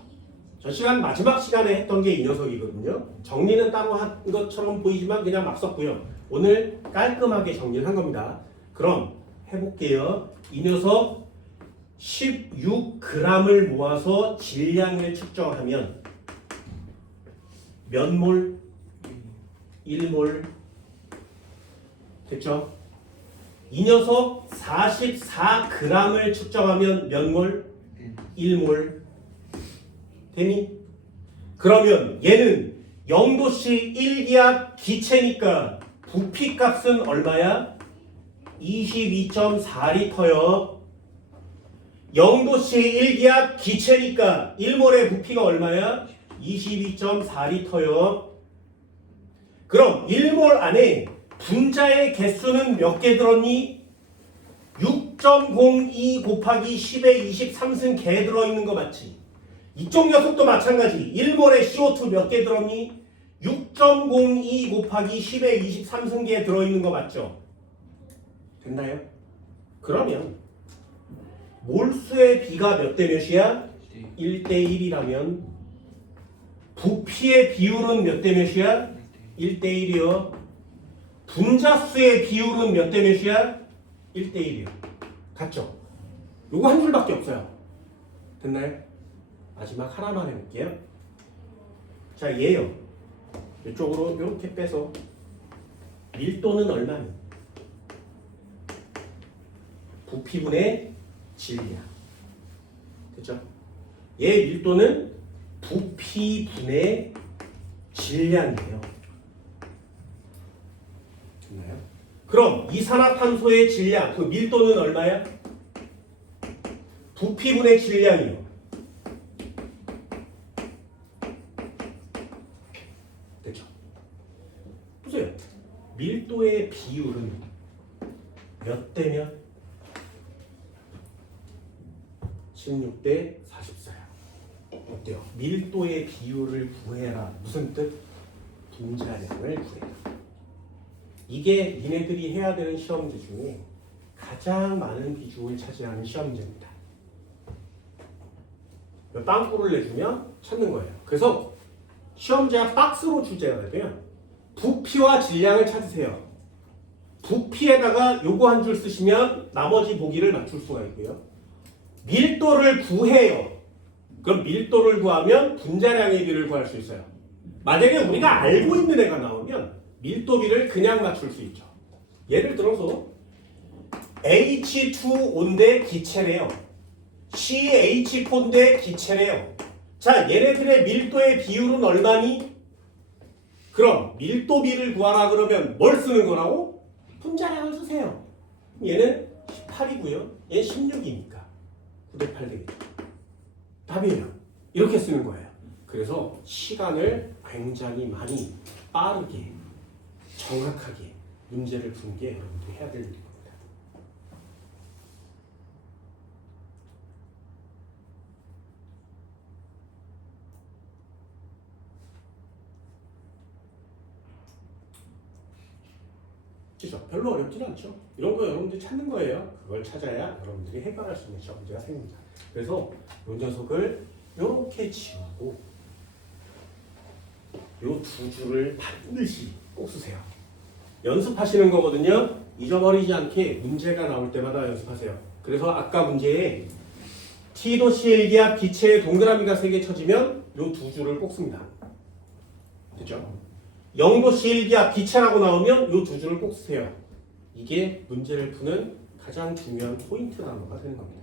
저 시간 마지막 시간에 했던 게 이 녀석이거든요. 정리는 따로 한 것처럼 보이지만 그냥 막 썼고요. 오늘 깔끔하게 정리를 한 겁니다. 그럼 해볼게요. 이 녀석 16g을 모아서 질량을 측정하면 몇 몰? 1몰. 됐죠? 이 녀석 44g을 측정하면 몇 몰? 1몰. 되니? 그러면 얘는 0도씨 1기압 기체니까 부피값은 얼마야? 22.4리터요. 0도씨 1기압 기체니까 1몰의 부피가 얼마야? 22.4리터요. 그럼 1몰 안에 분자의 개수는 몇 개 들었니? 6.02 곱하기 10의 23승 개 들어있는 거 맞지? 이쪽 녀석도 마찬가지. 1몰에 CO2 몇 개 들었니? 6.02 곱하기 10의 23승 개 들어있는 거 맞죠? 됐나요? 그러면 몰수의 비가 몇 대 몇이야? 1대 1이라면 부피의 비율은 몇 대 몇이야? 1대 1이요. 분자수의 비율은 몇 대 몇이야? 1대 1이요. 같죠? 요거 한 줄밖에 없어요. 됐나요? 마지막 하나만 해볼게요. 자, 얘요. 이쪽으로 이렇게 빼서 밀도는 얼마니? 부피분의 질량. 그죠? 얘 밀도는 부피분의 질량이에요. 됐나요? 그럼 이산화탄소의 질량, 그 밀도는 얼마야? 부피분의 질량이요. 됐죠? 보세요. 밀도의 비율은 몇 대면? 16대 44야. 어때요? 밀도의 비율을 구해라. 무슨 뜻? 분자량을 구해라. 이게 니네들이 해야 되는 시험제 중에 가장 많은 비중을 차지하는 시험제입니다. 빵꾸를 내주면 찾는 거예요. 그래서 시험제가 박스로 주제가 되면 부피와 질량을 찾으세요. 부피에다가 요거 한 줄 쓰시면 나머지 보기를 맞출 수가 있고요. 밀도를 구해요. 그럼 밀도를 구하면 분자량의 비를 구할 수 있어요. 만약에 우리가 알고 있는 애가 나오면 밀도비를 그냥 맞출 수 있죠. 예를 들어서 H2O인데 기체래요. CH4인데 기체래요. 자, 얘네들의 밀도의 비율은 얼마니? 그럼 밀도비를 구하라 그러면 뭘 쓰는 거라고? 분자량을 쓰세요. 얘는 18이고요. 얘는 16이니까 9대8 되겠죠. 답이에요. 이렇게 쓰는 거예요. 그래서 시간을 굉장히 많이 빠르게 정확하게 문제를 푸는 게 여러분들이 해야 될 일입니다. 그렇죠? 별로 어렵진 않죠. 이런 거 여러분들이 찾는 거예요. 그걸 찾아야 여러분들이 해결할 수 있는 시험 문제가 생깁니다. 그래서 이 녀석을 이렇게 지우고 이 두 줄을 반드시 꼭 쓰세요. 연습하시는 거거든요. 잊어버리지 않게 문제가 나올 때마다 연습하세요. 그래서 아까 문제에 T도시 1기압 기체에 동그라미가 3개 쳐지면 이 두 줄을 꼭 씁니다. 됐죠? 0도씨 1기압 기체라고 나오면 이 두 줄을 꼭 쓰세요. 이게 문제를 푸는 가장 중요한 포인트 단어가 되는 겁니다.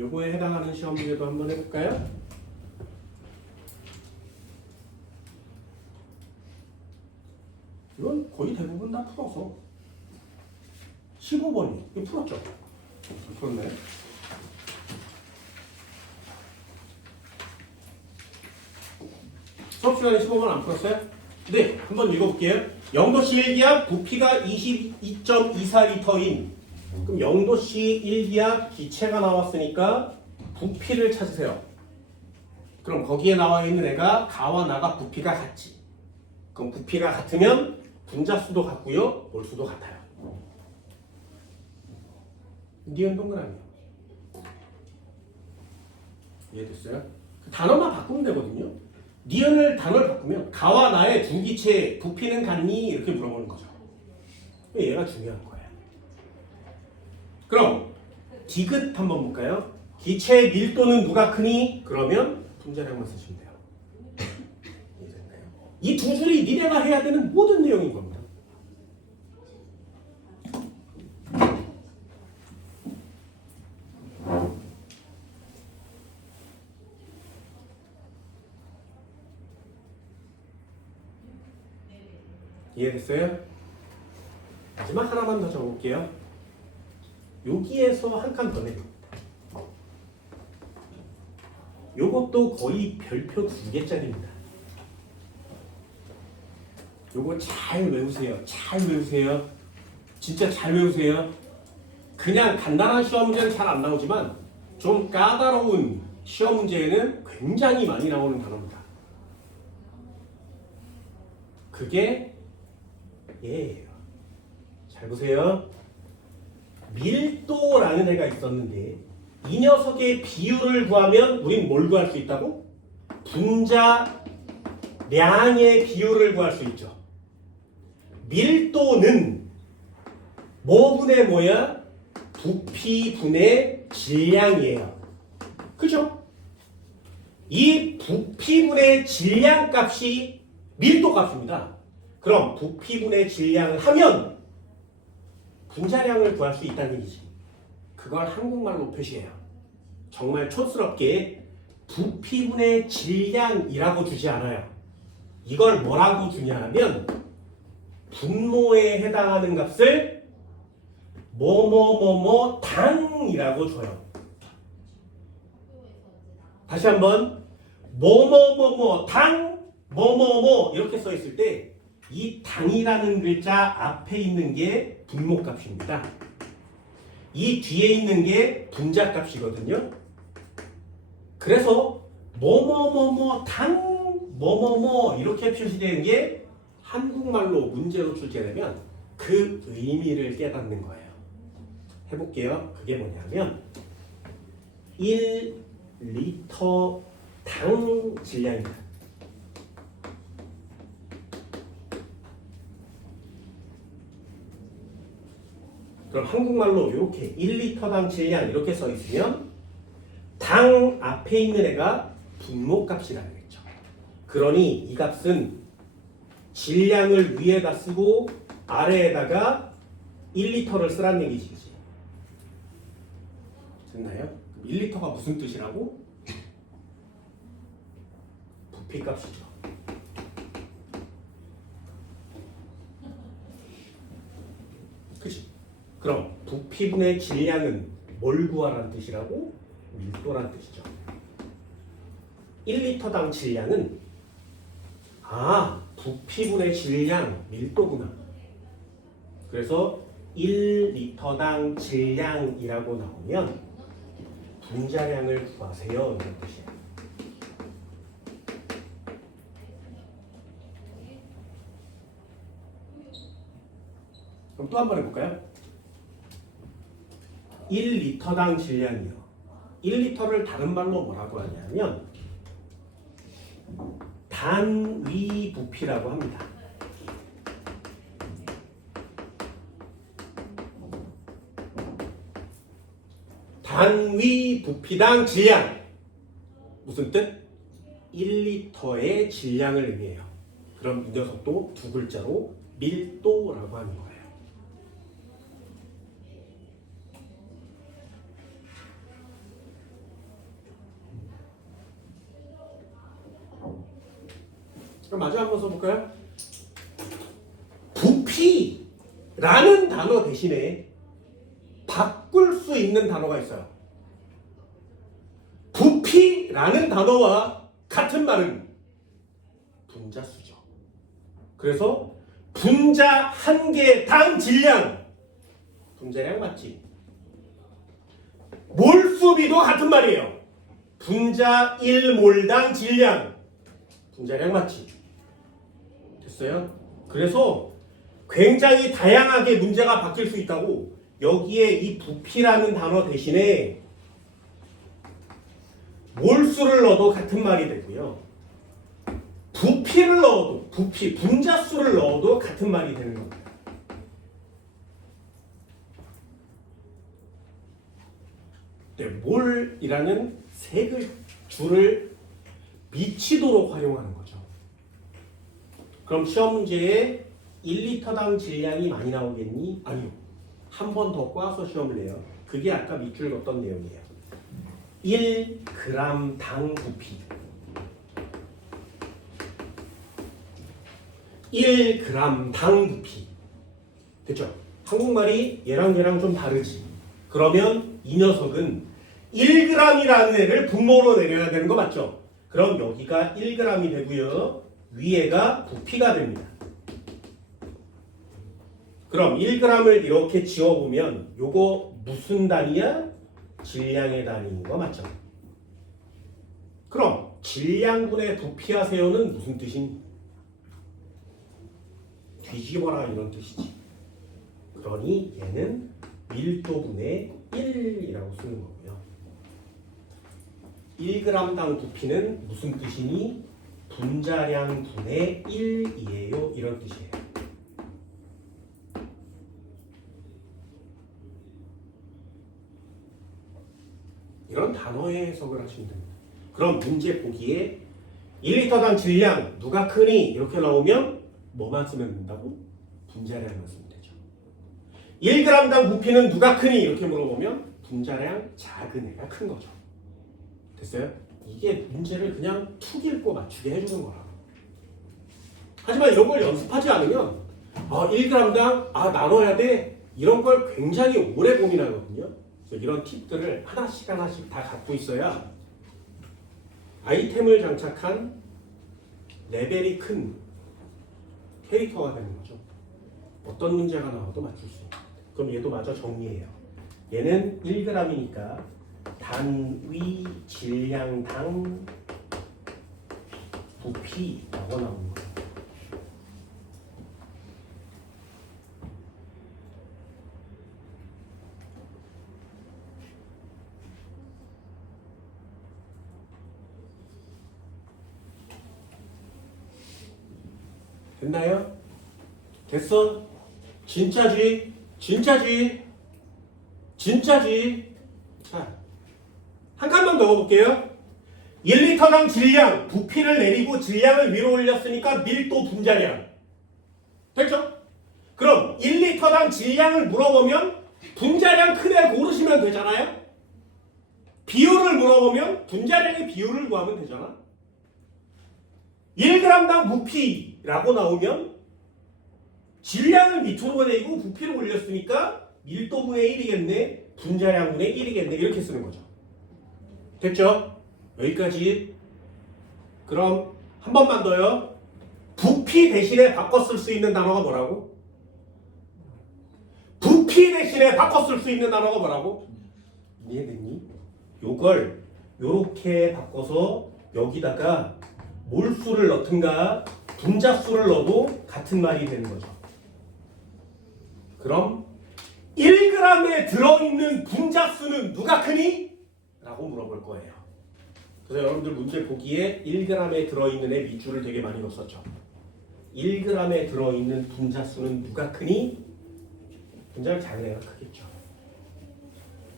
요거에 해당하는 시험 문제도 한번 해볼까요? 이건 거의 대부분 다 풀어서 15번이 이거 풀었죠? 풀었나요? 수업 시간에 15번 안 풀었어요? 네, 한번 읽어볼게요. 0도씨 1기압 부피가 22.24리터인 그럼 0도씨 1기압 기체가 나왔으니까 부피를 찾으세요. 그럼 거기에 나와 있는 애가 가와 나가 부피가 같지. 그럼 부피가 같으면 분자수도 같고요. 몰수도 같아요. 니은 동그라미. 이해됐어요? 그 단어만 바꾸면 되거든요. 니은을 단어를 바꾸면 가와 나의 두 기체의 부피는 같니? 이렇게 물어보는 거죠. 얘가 중요한 거예요. 그럼 디귿 한번 볼까요? 기체의 밀도는 누가 크니? 그러면 분자량만 쓰시면 돼요. 이해됐나요? 이 두 줄이 니네가 해야 되는 모든 내용인 겁니다. 이해됐어요? 마지막 하나만 더 적어볼게요. 여기에서 한 칸 더 내립니다. 요것도 거의 별표 2개짜리입니다. 요거 잘 외우세요. 잘 외우세요. 진짜 잘 외우세요. 그냥 간단한 시험 문제는 잘 안 나오지만 좀 까다로운 시험 문제에는 굉장히 많이 나오는 단어입니다. 그게 얘예요. 잘 보세요. 밀도라는 애가 있었는데 이 녀석의 비율을 구하면 우린 뭘 구할 수 있다고? 분자량의 비율을 구할 수 있죠. 밀도는 뭐 분의 뭐야? 부피 분의 질량이에요. 그죠? 이 부피분의 질량값이 밀도값입니다. 그럼 부피분의 질량을 하면 분자량을 구할 수 있다는 얘기지. 그걸 한국말로 표시해요. 정말 촌스럽게 부피분의 질량이라고 주지 않아요. 이걸 뭐라고 주냐 하면 분모에 해당하는 값을 뭐뭐뭐뭐 당이라고 줘요. 다시 한번 뭐뭐뭐뭐 당 뭐뭐뭐 이렇게 써 있을 때 이 당이라는 글자 앞에 있는 게 분모값입니다. 이 뒤에 있는 게 분자값이거든요. 그래서 뭐뭐뭐뭐 당 뭐뭐뭐 이렇게 표시되는 게 한국말로 문제로 출제되면 그 의미를 깨닫는 거예요. 해볼게요. 그게 뭐냐면 1리터 당 질량입니다. 그럼 한국말로 이렇게 1리터당 질량 이렇게 써 있으면 당 앞에 있는 애가 분모값이라는 거죠. 그러니 이 값은 질량을 위에다 쓰고 아래에다가 1리터를 쓰라는 얘기지. 됐나요? 1리터가 무슨 뜻이라고? 부피값이죠. 그치? 그럼 부피분의 질량은 뭘 구하라는 뜻이라고? 밀도란 뜻이죠. 1리터당 질량은 부피분의 질량 밀도구나. 그래서 1리터당 질량이라고 나오면 분자량을 구하세요 이런 뜻이에요. 그럼 또 한 번 해볼까요? 1리터당 질량이요. 1리터를 다른 말로 뭐라고 하냐면 단위 부피라고 합니다. 단위 부피당 질량. 무슨 뜻? 1리터의 질량을 의미해요. 그럼 이 녀석도 두 글자로 밀도라고 하는 거예요. 그럼 마저 한번 써볼까요? 부피라는 단어 대신에 바꿀 수 있는 단어가 있어요. 부피라는 단어와 같은 말은 분자수죠. 그래서 분자 한 개당 질량. 분자량 맞지? 몰수비도 같은 말이에요. 분자 1몰당 질량. 분자량 맞지? 됐어요? 그래서 굉장히 다양하게 문제가 바뀔 수 있다고. 여기에 이 부피라는 단어 대신에 몰수를 넣어도 같은 말이 되고요. 부피를 넣어도 분자수를 넣어도 같은 말이 되는 겁니다. 네, 몰이라는 세 줄을 미치도록 활용하는 거죠. 그럼 시험 문제에 1리터당 질량이 많이 나오겠니? 아니요. 한 번 더 꽈서 시험을 내요. 그게 아까 밑줄 걷던 내용이에요. 1g당 부피. 1g당 부피. 됐죠? 한국말이 얘랑 좀 다르지. 그러면 이 녀석은 1g이라는 애를 분모로 내려야 되는 거 맞죠? 그럼 여기가 1g이 되고요. 위에가 부피가 됩니다. 그럼 1g을 이렇게 지워보면 요거 무슨 단위야? 질량의 단위인 거 맞죠? 그럼 질량분의 부피하세요는 무슨 뜻이니? 뒤집어라 이런 뜻이지. 그러니 얘는 밀도분의 1이라고 쓰는 거고요. 1g당 부피는 무슨 뜻이니? 분자량 분의 1이에요. 이런 뜻이에요. 이런 단어의 해석을 하시면 됩니다. 그럼 문제 보기에 1리터당 질량 누가 크니? 이렇게 나오면 뭐만 쓰면 된다고? 분자량만 쓰면 되죠. 1g당 부피는 누가 크니? 이렇게 물어보면 분자량 작은 애가 큰 거죠. 됐어요? 이게 문제를 그냥 툭 읽고 맞추게 해주는 거라. 하지만 이런 걸 연습하지 않으면 1g당 나눠야 돼 이런 걸 굉장히 오래 고민하거든요. 그래서 이런 팁들을 하나씩 하나씩 다 갖고 있어야 아이템을 장착한 레벨이 큰 캐릭터가 되는 거죠. 어떤 문제가 나와도 맞출 수 있는. 그럼 얘도 마저 정리해요. 얘는 1g이니까 단위 질량당 부피라고 나오는 거예요. 됐나요? 됐어? 진짜지? 진짜지? 진짜지? 자, 한 칸만 더 볼게요. 1리터당 질량, 부피를 내리고 질량을 위로 올렸으니까 밀도 분자량. 됐죠? 그럼 1리터당 질량을 물어보면 분자량 큰 애 고르시면 되잖아요? 비율을 물어보면 분자량의 비율을 구하면 되잖아? 1g당 부피라고 나오면 질량을 밑으로 내리고 부피를 올렸으니까 밀도분의 1이겠네, 분자량분의 1이겠네 이렇게 쓰는 거죠. 됐죠? 여기까지. 그럼 한 번만 더요. 부피 대신에 바꿔 쓸 수 있는 단어가 뭐라고? 부피 대신에 바꿔 쓸 수 있는 단어가 뭐라고? 이해됐니? 요걸 요렇게 바꿔서 여기다가 몰수를 넣든가 분자수를 넣어도 같은 말이 되는 거죠. 그럼 1g에 들어있는 분자수는 누가 크니? 라고 물어볼 거예요. 그래서 여러분들 문제 보기에 1g에 들어있는 애 밑줄을 되게 많이 넣었었죠. 1g에 들어있는 분자수는 누가 크니? 분자가 작은 애가 크겠죠.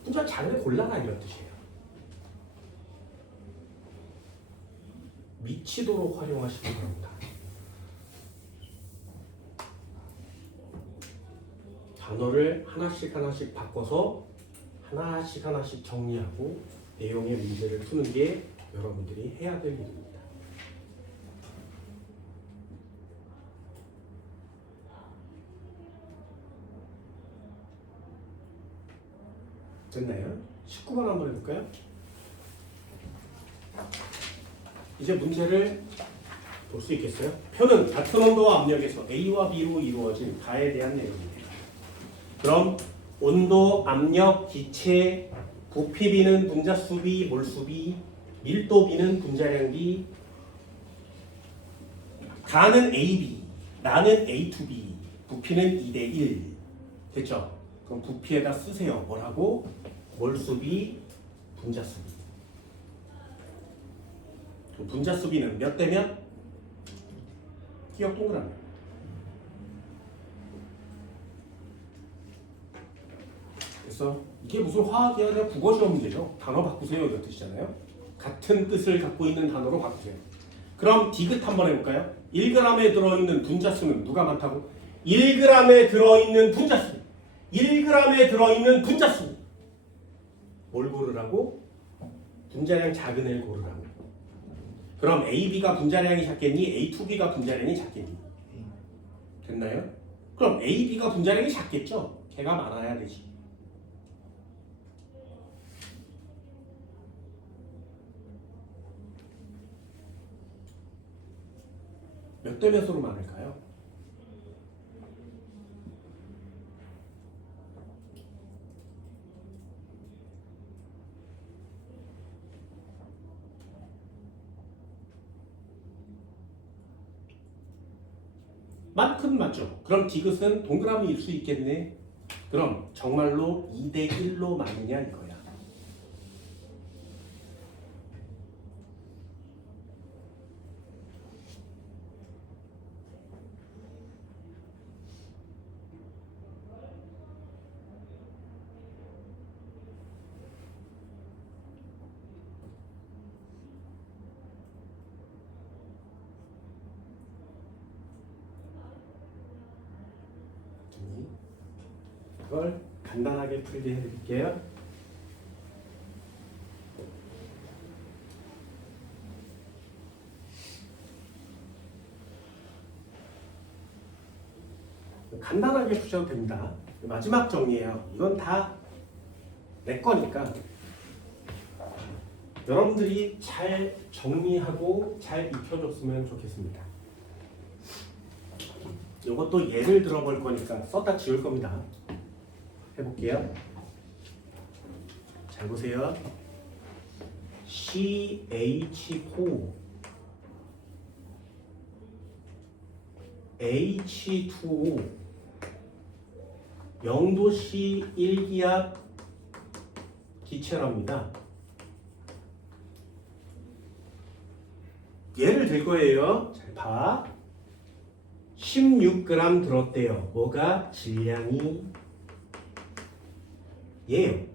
분자가 작은 애 골라라 이런 뜻이에요. 미치도록 활용하시기 바랍니다. 단어를 하나씩 하나씩 바꿔서 하나씩 하나씩 정리하고 내용의 문제를 푸는 게 여러분들이 해야 될 일입니다. 됐나요? 19번 한번 해볼까요? 이제 문제를 볼 수 있겠어요? 표는 같은 온도와 압력에서 A와 B로 이루어진 가에 대한 내용입니다. 그럼 온도, 압력, 기체, 부피 B는 분자수 B, 몰수 B, 밀도 B는 분자량 B, 가는 AB, 나는 A2B, 부피는 2대1. 됐죠? 그럼 부피에다 쓰세요. 뭐라고? 몰수 B, 분자수 B. 분자수 B는 몇 대면? 기억 동그라미. 그래서 이게 무슨 화학이 아니라 국어 시험 문제죠. 단어 바꾸세요 이런 뜻이잖아요. 같은 뜻을 갖고 있는 단어로 바꾸세요. 그럼 디귿 한번 해볼까요? 1g에 들어있는 분자수는 누가 많다고? 1g에 들어있는 분자수. 1g에 들어있는 분자수. 뭘 고르라고? 분자량 작은 애를 고르라고. 그럼 AB가 분자량이 작겠니? A2B가 분자량이 작겠니? 됐나요? 그럼 AB가 분자량이 작겠죠? 걔가 많아야 되지. 몇 대 몇으로 많을까요? 만큼 맞죠? 그럼 디귿은 동그라미일 수 있겠네. 그럼 정말로 2대1로 맞느냐 이거야. 이걸 간단하게 풀게 해드릴게요. 간단하게 푸셔도 됩니다. 마지막 정리예요. 이건 다 내 거니까 여러분들이 잘 정리하고 잘 익혀줬으면 좋겠습니다. 이것도 예를 들어볼 거니까 썼다 지울 겁니다. 해볼게요. 잘 보세요. CH4 H2O 0도씨 1기압 기체랍니다. 예를 들 거예요. 잘 봐. 16g 들었대요. 뭐가? 질량이 예요.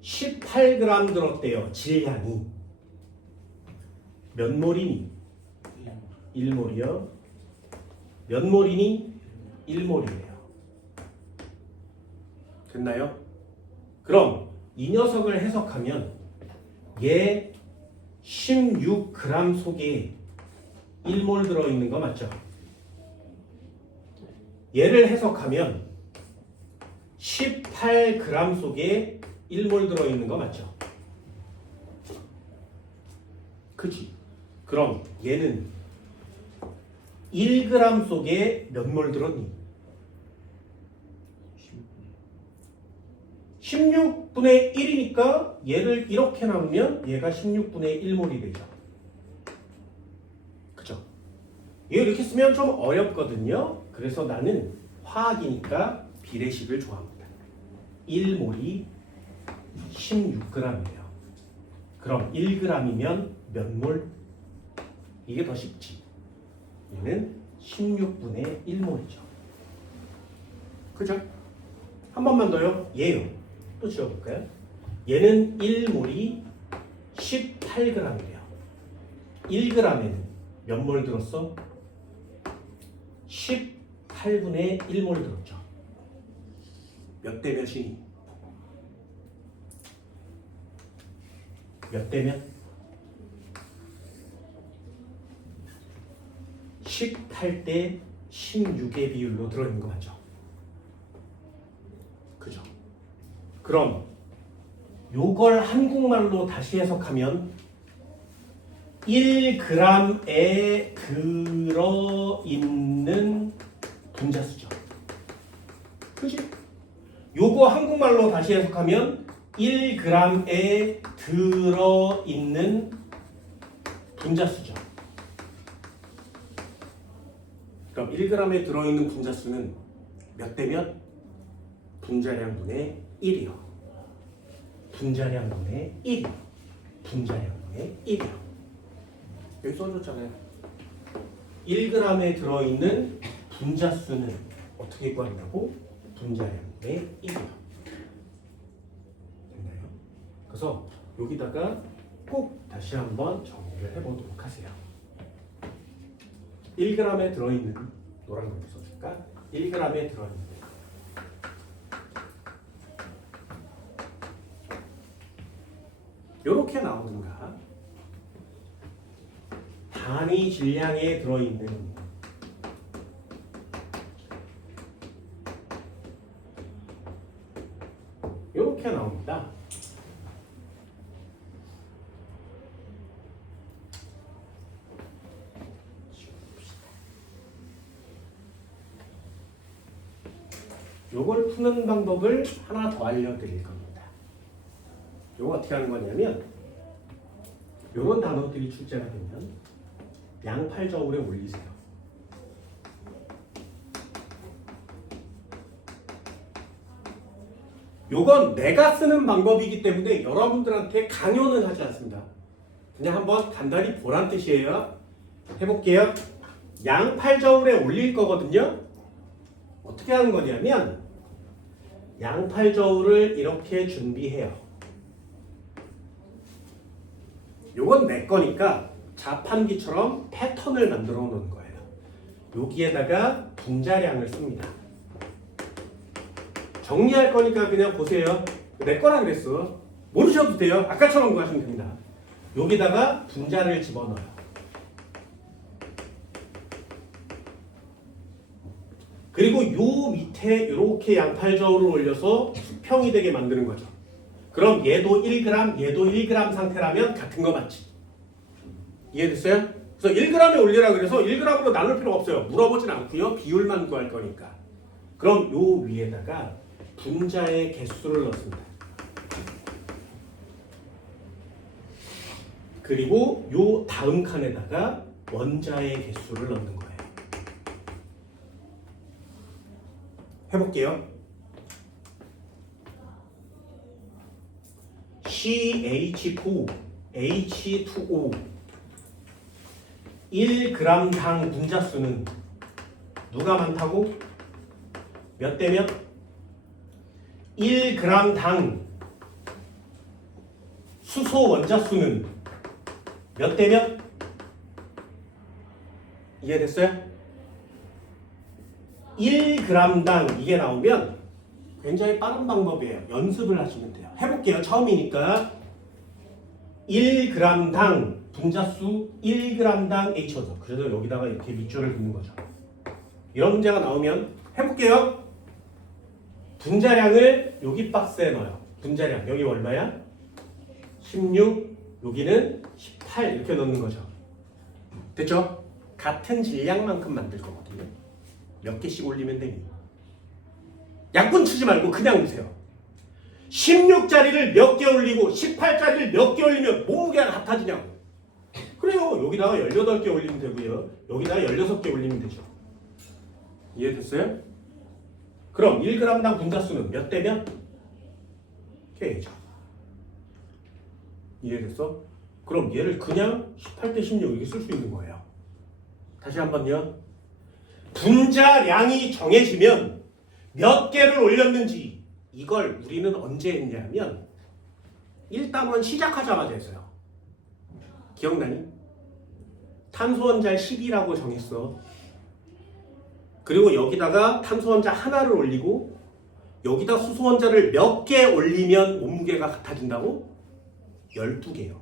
18g 들었대요. 질량이 몇 몰이니? 1몰이요. 몇 몰이니? 1몰이에요. 됐나요? 그럼 이 녀석을 해석하면 얘 16g 속에 1몰 들어있는 거 맞죠? 얘를 해석하면 18g 속에 1몰 들어있는 거 맞죠? 그치? 그럼 얘는 1g 속에 몇 몰 들었니? 16분의 1이니까 얘를 이렇게 나누면 얘가 16분의 1몰이 되죠. 그죠? 얘 이렇게 쓰면 좀 어렵거든요. 그래서 나는 화학이니까 비례식을 좋아합니다. 1몰이 16g이에요. 그럼 1g이면 몇 몰? 이게 더 쉽지. 얘는 16분의 1몰이죠. 그죠? 한 번만 더요. 얘요. 또 지워볼까요? 얘는 1몰이 18g이래요. 1g에는 몇 몰 들었어? 18분의 1몰 들었죠. 몇 대 몇이니? 몇 대 몇? 18대 16의 비율로 들어있는 거 맞죠? 그죠? 그럼 요걸 한국말로 다시 해석하면 1g에 들어있는 분자수죠. 그지? 요거 한국말로 다시 해석하면 1g에 들어있는 분자수죠. 그럼 1g에 들어있는 분자수는 몇 대 몇? 분자량분의 1이요. 분자량분의 1이요. 분자량분의 1이요. 여기 써줬잖아요. 1g에 들어있는 분자수는 어떻게 구한다고? 분자량분의 1이요. 됐나요? 그래서 여기다가 꼭 다시 한번 정리를 해보도록 하세요. 1g에 들어있는 노란 거 써줄까? 1g에 들어있는 요렇게 나오든가 단위 질량에 들어있는 요렇게 나옵니다. 요걸 푸는 방법을 하나 더 알려드릴 겁니다. 요거 어떻게 하는 거냐면 요런 단어들이 출제가 되면 양팔 저울에 올리세요. 요건 내가 쓰는 방법이기 때문에 여러분들한테 강요는 하지 않습니다. 그냥 한번 간단히 보란 뜻이에요. 해볼게요. 양팔 저울에 올릴 거거든요. 어떻게 하는 거냐면 양팔 저울을 이렇게 준비해요. 요건 내 거니까 자판기처럼 패턴을 만들어 놓은 거예요. 여기에다가 분자량을 씁니다. 정리할 거니까 그냥 보세요. 내 거라 그랬어. 모르셔도 돼요. 아까처럼 구하시면 됩니다. 여기다가 분자를 집어넣어요. 그리고 요 밑에 이렇게 양팔저울을 올려서 수평이 되게 만드는 거죠. 그럼 얘도 1g, 얘도 1g 상태라면 같은 거 맞지? 이해됐어요? 그래서 1g에 올리라 그래서 1g으로 나눌 필요가 없어요. 물어보진 않고요. 비율만 구할 거니까. 그럼 요 위에다가 분자의 개수를 넣습니다. 그리고 요 다음 칸에다가 원자의 개수를 넣는 거예요. 해볼게요. CH4, H2O 1g당 분자수는 누가 많다고? 몇 대 몇? 1g당 수소 원자수는 몇 대 몇? 이해됐어요? 1g당 이게 나오면 굉장히 빠른 방법이에요. 연습을 하시면 돼요. 해볼게요. 처음이니까 1g당 분자수 1g당 H죠. 그래서 여기다가 이렇게 밑줄을 긋는 거죠. 이런 문제가 나오면 해볼게요. 분자량을 여기 박스에 넣어요. 분자량 여기 얼마야? 16, 여기는 18 이렇게 넣는 거죠. 됐죠? 같은 질량만큼 만들 거거든요. 몇 개씩 올리면 되니? 약분 치지 말고 그냥 보세요. 16짜리를 몇 개 올리고 18짜리를 몇 개 올리면 몸무게가 같아지냐고. 그래요. 여기다가 18개 올리면 되고요. 여기다가 16개 올리면 되죠. 이해됐어요? 그럼 1g당 분자수는 몇 대 몇? K죠. 이해됐어? 그럼 얘를 그냥 18대 16 이렇게 쓸 수 있는 거예요. 다시 한번요. 분자량이 정해지면 몇 개를 올렸는지 이걸 우리는 언제 했냐면 1단원 시작하자마자 했어요. 기억나니? 탄소원자 10이라고 정했어. 그리고 여기다가 탄소원자 하나를 올리고 여기다 수소원자를 몇 개 올리면 몸무게가 같아진다고? 12개요.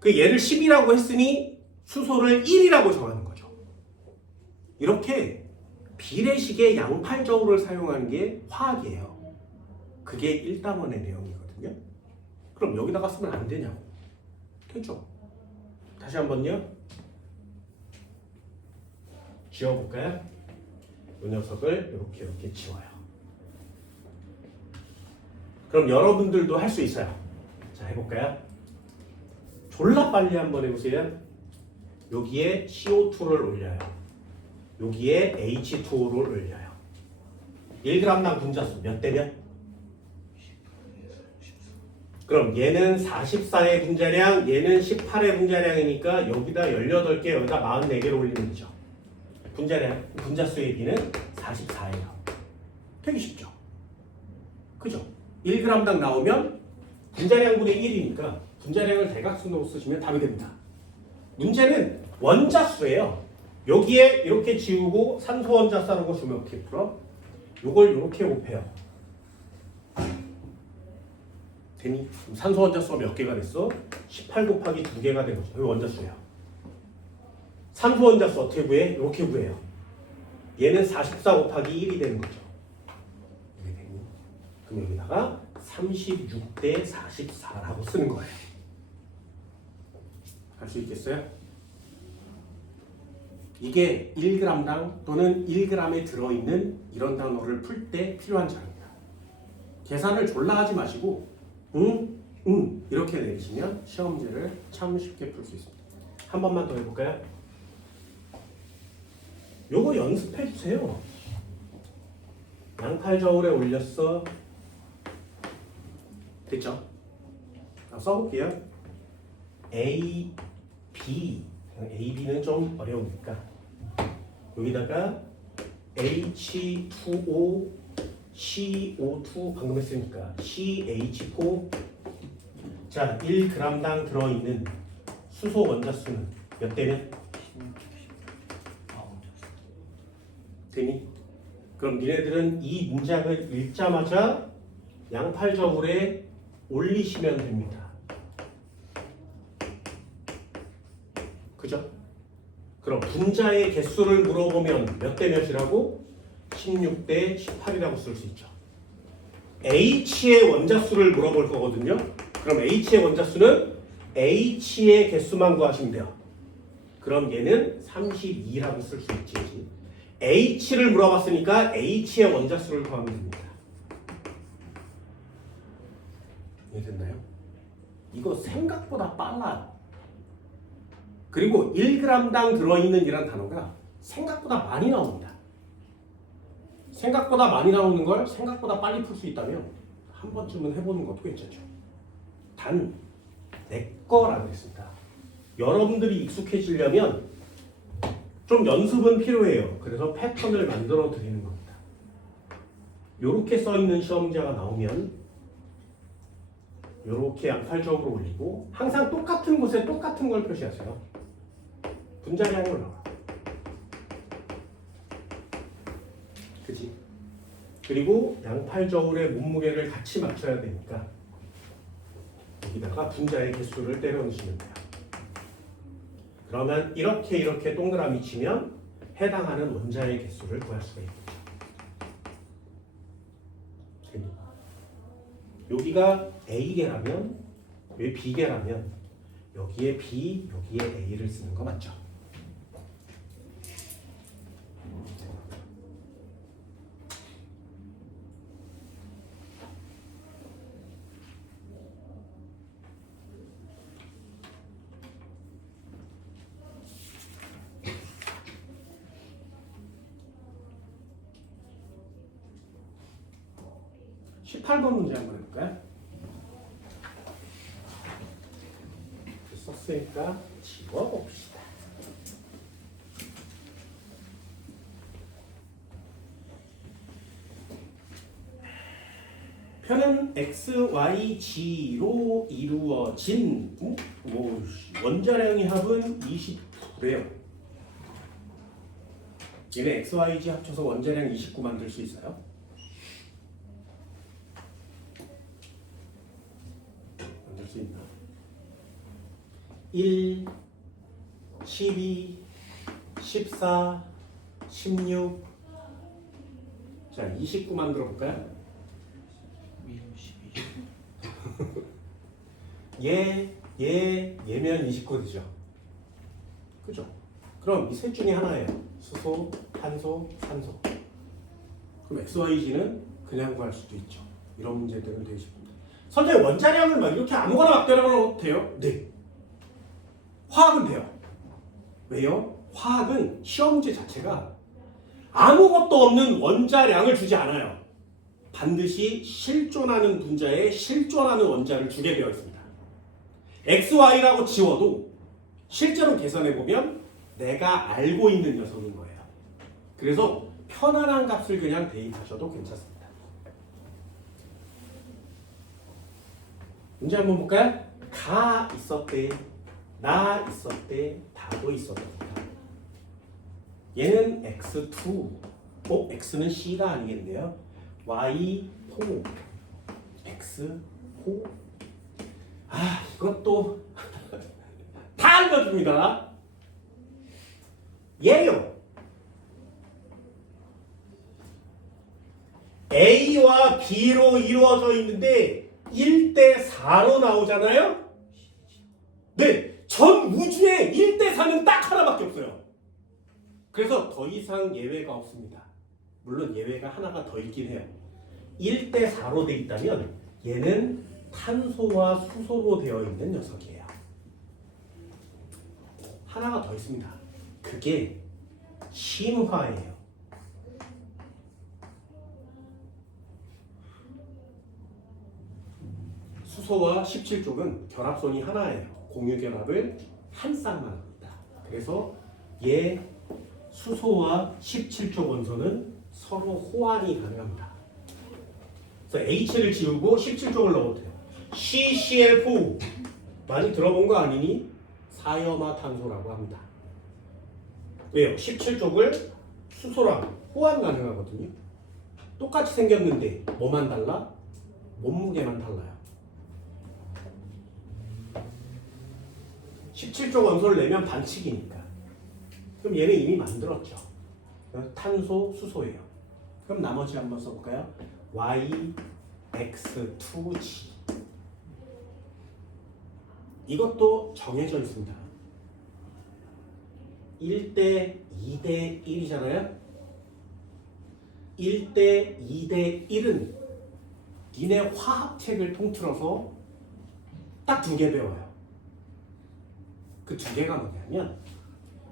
그 얘를 10이라고 했으니 수소를 1이라고 정하는 거죠. 이렇게 비례식의 양팔저울을 사용하는 게 화학이에요. 그게 1단원의 내용이거든요. 그럼 여기다가 쓰면 안 되냐고. 되죠. 다시 한번요. 지워볼까요? 이 녀석을 이렇게 지워요. 그럼 여러분들도 할 수 있어요. 자, 해볼까요? 졸라 빨리 한번 해보세요. 여기에 CO2를 올려요. 여기에 H2O를 올려요. 1g당 분자수 몇 대 몇? 그럼 얘는 44의 분자량, 얘는 18의 분자량이니까 여기다 18개, 여기다 44개를 올리면 되죠. 분자량, 분자수의 비는 44예요. 되게 쉽죠? 그죠? 1g당 나오면 분자량분의 1이니까 분자량을 대각선으로 쓰시면 답이 됩니다. 문제는 원자수예요. 여기에 이렇게 지우고 산소 원자 싸는 거 주면 어떻게 풀어? 요걸 이렇게 곱해요. 되니? 산소 원자 수가 몇 개가 됐어? 18 곱하기 2개가 된 거죠. 이거 원자수예요. 산소 원자 수 어떻게 구해? 이렇게 구해요. 얘는 44 곱하기 1이 되는 거죠. 이게 되니? 그럼 여기다가 36대 44라고 쓰는 거예요. 할 수 있겠어요? 이게 1g당 또는 1g에 들어있는 이런 단어를 풀 때 필요한 자료입니다. 계산을 졸라 하지 마시고 이렇게 내리시면 시험 문제를 참 쉽게 풀 수 있습니다. 한 번만 더 해볼까요? 요거 연습해 주세요. 양팔저울에 올렸어. 됐죠? 써볼게요. A, B. A, B는 좀 어려우니까 여기다가 H2O, CO2 방금 했으니까 CH4. 자, 1g당 들어있는 수소 원자수는 몇 대면? 되니? 그럼 니네들은 이 문장을 읽자마자 양팔저울에 올리시면 됩니다. 그죠? 그럼 분자의 개수를 물어보면 몇 대 몇이라고? 16대 18이라고 쓸 수 있죠. H의 원자수를 물어볼 거거든요. 그럼 H의 원자수는 H의 개수만 구하시면 돼요. 그럼 얘는 32라고 쓸 수 있지. H를 물어봤으니까 H의 원자수를 구하면 됩니다. 이해됐나요? 이거 생각보다 빨라요. 그리고 1g당 들어있는 이란 단어가 생각보다 많이 나옵니다. 생각보다 많이 나오는 걸 생각보다 빨리 풀 수 있다면 한 번쯤은 해보는 것도 괜찮죠. 단 내 거라고 했습니다. 여러분들이 익숙해지려면 좀 연습은 필요해요. 그래서 패턴을 만들어 드리는 겁니다. 이렇게 써 있는 시험자가 나오면 이렇게 양팔적으로 올리고 항상 똑같은 곳에 똑같은 걸 표시하세요. 분자량이 올라와. 그치? 그리고 양팔저울의 몸무게를 같이 맞춰야 되니까 여기다가 분자의 개수를 때려 넣으시면 돼요. 그러면 이렇게 동그라미 치면 해당하는 원자의 개수를 구할 수가 있겠죠. 여기가 A개라면 여기 B개라면 여기에 B, 여기에 A를 쓰는 거 맞죠? 18번 문제 한번 해볼까요? 썼으니까 지워봅시다. 표는 x, y, g로 이루어진 원자량의 합은 29래요. 얘네 x, y, g 합쳐서 원자량 29 만들 수 있어요? 만들 수 있나? 1, 12, 14, 16. 자, 29 만들어 볼까요? 얘면 29 되죠. 그죠? 그럼 이 셋 중에 하나예요. 수소, 탄소, 산소. 그럼 XYG는 그냥 구할 수도 있죠. 이런 문제들은 되게 쉽습니다. 선생님 원자량을 막 이렇게 아무거나 막 때려넣어도 돼요? 네. 화학은 돼요. 왜요? 화학은 시험 문제 자체가 아무것도 없는 원자량을 주지 않아요. 반드시 실존하는 분자에 실존하는 원자를 주게 되어 있습니다. XY라고 지워도 실제로 계산해보면 내가 알고 있는 녀석인 거예요. 그래서 편안한 값을 그냥 대입하셔도 괜찮습니다. 문제 한번 볼까요? 가 있었대, 나 있었대, 다도 있었답니다. 얘는 X2, X는 C가 아니겠네요. Y, 4, X, 4. 아, 이것도 다 알려줍니다. 얘요. A와 B로 이루어져 있는데 1대4로 나오잖아요? 네, 전 우주에 1대4는 딱 하나밖에 없어요. 그래서 더 이상 예외가 없습니다. 물론 예외가 하나가 더 있긴 해요. 1대4로 돼 있다면 얘는 탄소와 수소로 되어 있는 녀석이에요. 하나가 더 있습니다. 그게 심화예요. 수소와 17족은 결합선이 하나예요. 공유 결합을 한 쌍만 합니다. 그래서 얘 수소와 17족 원소는 서로 호환이 가능합니다. 그래서 H를 지우고 17족을 넣어도 돼요. CCl4 많이 들어본 거 아니니? 사염화탄소라고 합니다. 왜요? 17족을 수소랑 호환 가능하거든요. 똑같이 생겼는데 뭐만 달라? 몸무게만 달라요. 17조 원소를 내면 반칙이니까. 그럼 얘는 이미 만들었죠. 탄소, 수소예요. 그럼 나머지 한번 써볼까요? Y, X2G. 이것도 정해져 있습니다. 1대 2대 1이잖아요. 1대 2대 1은 니네 화학책을 통틀어서 딱 2개 배워요. 그 2개가 뭐냐면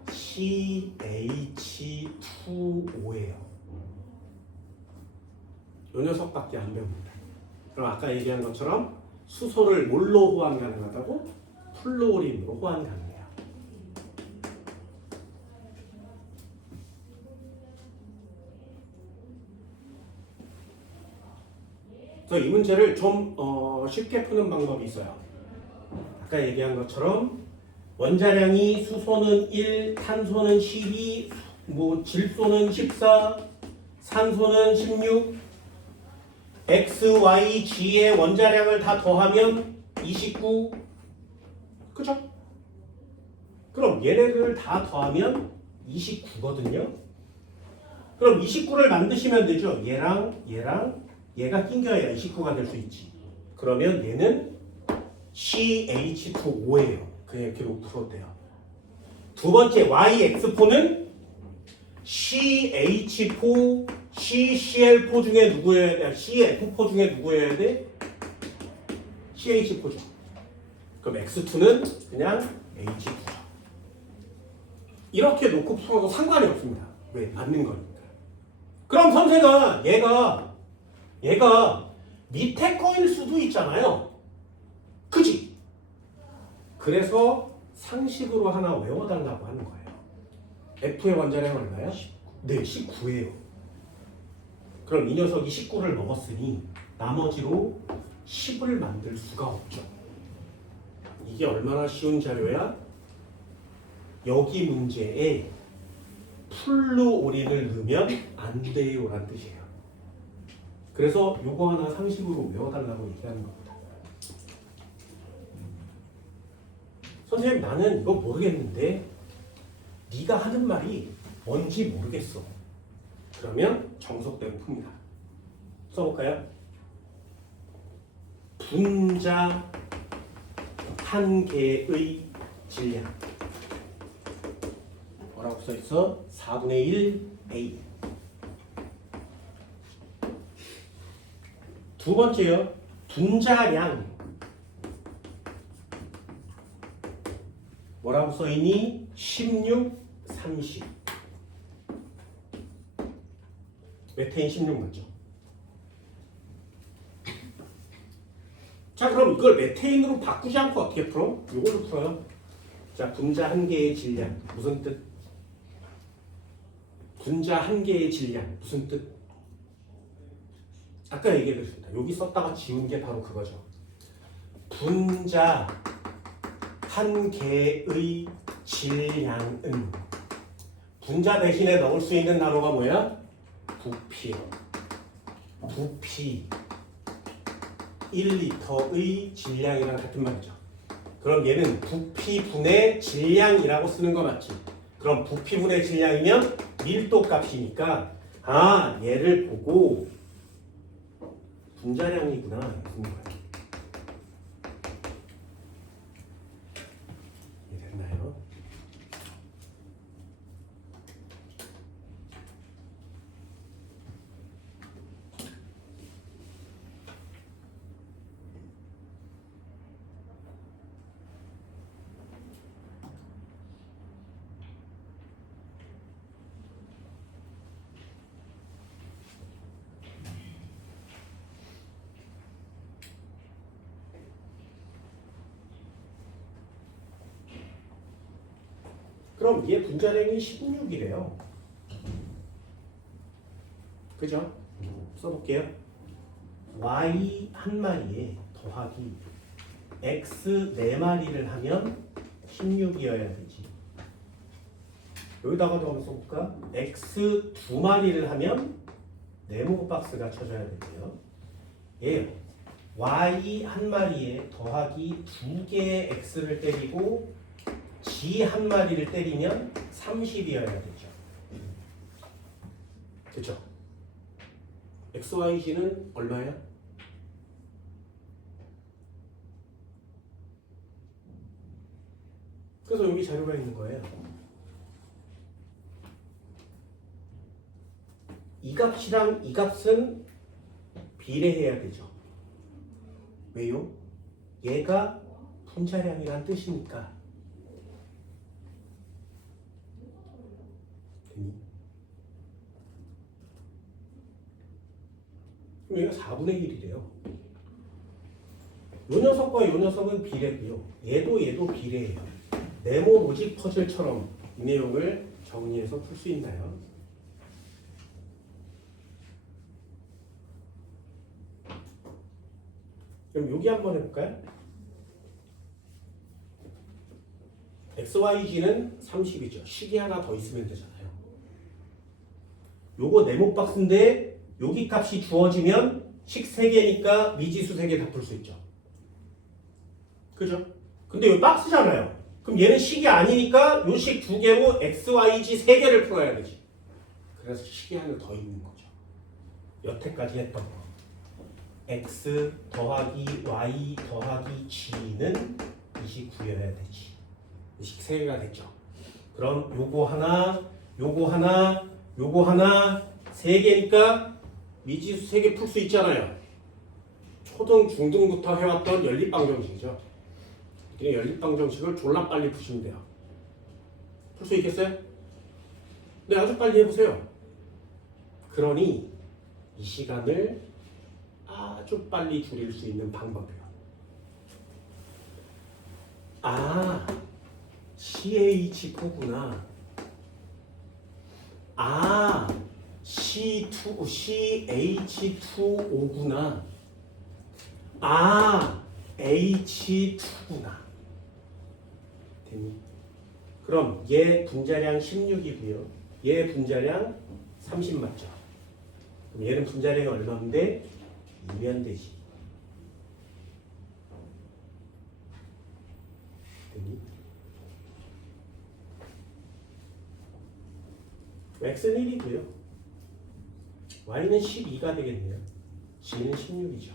CH2O예요. 이 녀석밖에 안 배웁니다. 그럼 아까 얘기한 것처럼 수소를 뭘로 호환 가능하다고? 플루오린으로 호환 가능해요. 그래서 이 문제를 좀 쉽게 푸는 방법이 있어요. 아까 얘기한 것처럼 원자량이 수소는 1, 탄소는 12, 질소는 14, 산소는 16, X, Y, G의 원자량을 다 더하면 29. 그죠? 그럼 얘네들을 다 더하면 29거든요. 그럼 29를 만드시면 되죠. 얘랑 얘가 낑겨야 29가 될 수 있지. 그러면 얘는 CH2O예요. 그냥 이렇게 풀어도 돼요. 두 번째 YX4는 CH4, CCl4 중에 누구여야 돼? CF4 중에 누구여야 돼? CH4죠. 그럼 X2는 그냥 H2죠. 이렇게 놓고 풀어도 상관이 없습니다. 왜? 맞는 거니까. 그럼 선생아 얘가 밑에 거일 수도 있잖아요. 그지? 그래서 상식으로 하나 외워달라고 하는 거예요. F의 원자량 얼마야? 네, 19예요. 그럼 이 녀석이 19를 먹었으니 나머지로 10을 만들 수가 없죠. 이게 얼마나 쉬운 자료야? 여기 문제에 플루오린을 넣으면 안 돼요 라는 뜻이에요. 그래서 요거 하나 상식으로 외워달라고 얘기하는 겁니다. 선생님 나는 이거 모르겠는데 네가 하는 말이 뭔지 모르겠어. 그러면 정석대로 풉니다. 써볼까요? 분자 한 개의 질량 뭐라고 써있어? 4분의 1 A. 두 번째요. 분자량 뭐라고 써있니? 16, 30. 메테인 16 맞죠? 자 그럼 이걸 메테인으로 바꾸지 않고 어떻게 풀어? 이걸로 풀어요. 자 분자 한 개의 질량 무슨 뜻? 분자 한 개의 질량 무슨 뜻? 아까 얘기했습니다. 여기 썼다가 지운 게 바로 그거죠. 분자 한 개의 질량은 분자 대신에 넣을 수 있는 단어가 뭐야? 부피요. 부피 1리터의 질량이랑 같은 말이죠. 그럼 얘는 부피분의 질량이라고 쓰는 거 맞지? 그럼 부피분의 질량이면 밀도 값이니까 얘를 보고 분자량이구나 이런 거예요. 이해됐나요? 그럼 얘 분자량이 16이래요. 그죠? 써볼게요. Y 한 마리에 더하기 X 4마리를 하면 16이어야 되지. 여기다가 더 써볼까? X 2마리를 하면 네모 박스가 쳐져야 되고요. 얘요. y 한 마리에 더하기 두 개의 x를 때리고 g 한 마리를 때리면 30이어야 되죠. 그렇죠? xyz는 얼마야? 그래서 여기 자료가 있는 거예요. 이 값이랑 이 값은 비례해야 되죠. 왜요? 얘가 분자량이란 뜻이니까. 그럼 얘가 4분의 1이래요. 요 녀석과 요 녀석은 비례고요. 얘도 비례해요. 네모 로직 퍼즐처럼 이 내용을 정리해서 풀 수 있나요? 그럼 여기 한번 해볼까요? XYG는 30이죠. 식이 하나 더 있으면 되잖아요. 요거 네모 박스인데 여기 값이 주어지면 식 3개니까 미지수 3개 다 풀 수 있죠. 그죠? 근데 여기 박스잖아요. 그럼 얘는 식이 아니니까 요 식 2개로 XYG 3개를 풀어야 되지. 그래서 식이 하나 더 있는 거죠. 여태까지 했던 거. x 더하기 y 더하기 g는 29여야 되지. 식 3개가 됐죠. 그럼 요거 하나, 요거 하나, 요거 하나 3개니까 미지수 3개 풀 수 있잖아요. 초등, 중등부터 해왔던 연립방정식이죠. 그냥 연립방정식을 졸라 빨리 푸시면 돼요. 풀 수 있겠어요? 네, 아주 빨리 해보세요. 그러니 이 시간을 아주 빨리 줄일 수 있는 방법이에요. 아, CH4구나. 아, CH2O구나. 아, H2구나. 됐니? 그럼 얘 분자량 16이고요. 얘 분자량 30 맞죠? 그럼 얘는 분자량이 얼마인데? 2면 되지. 됐니? x는 1이고요. y는 12가 되겠네요. g는 16이죠.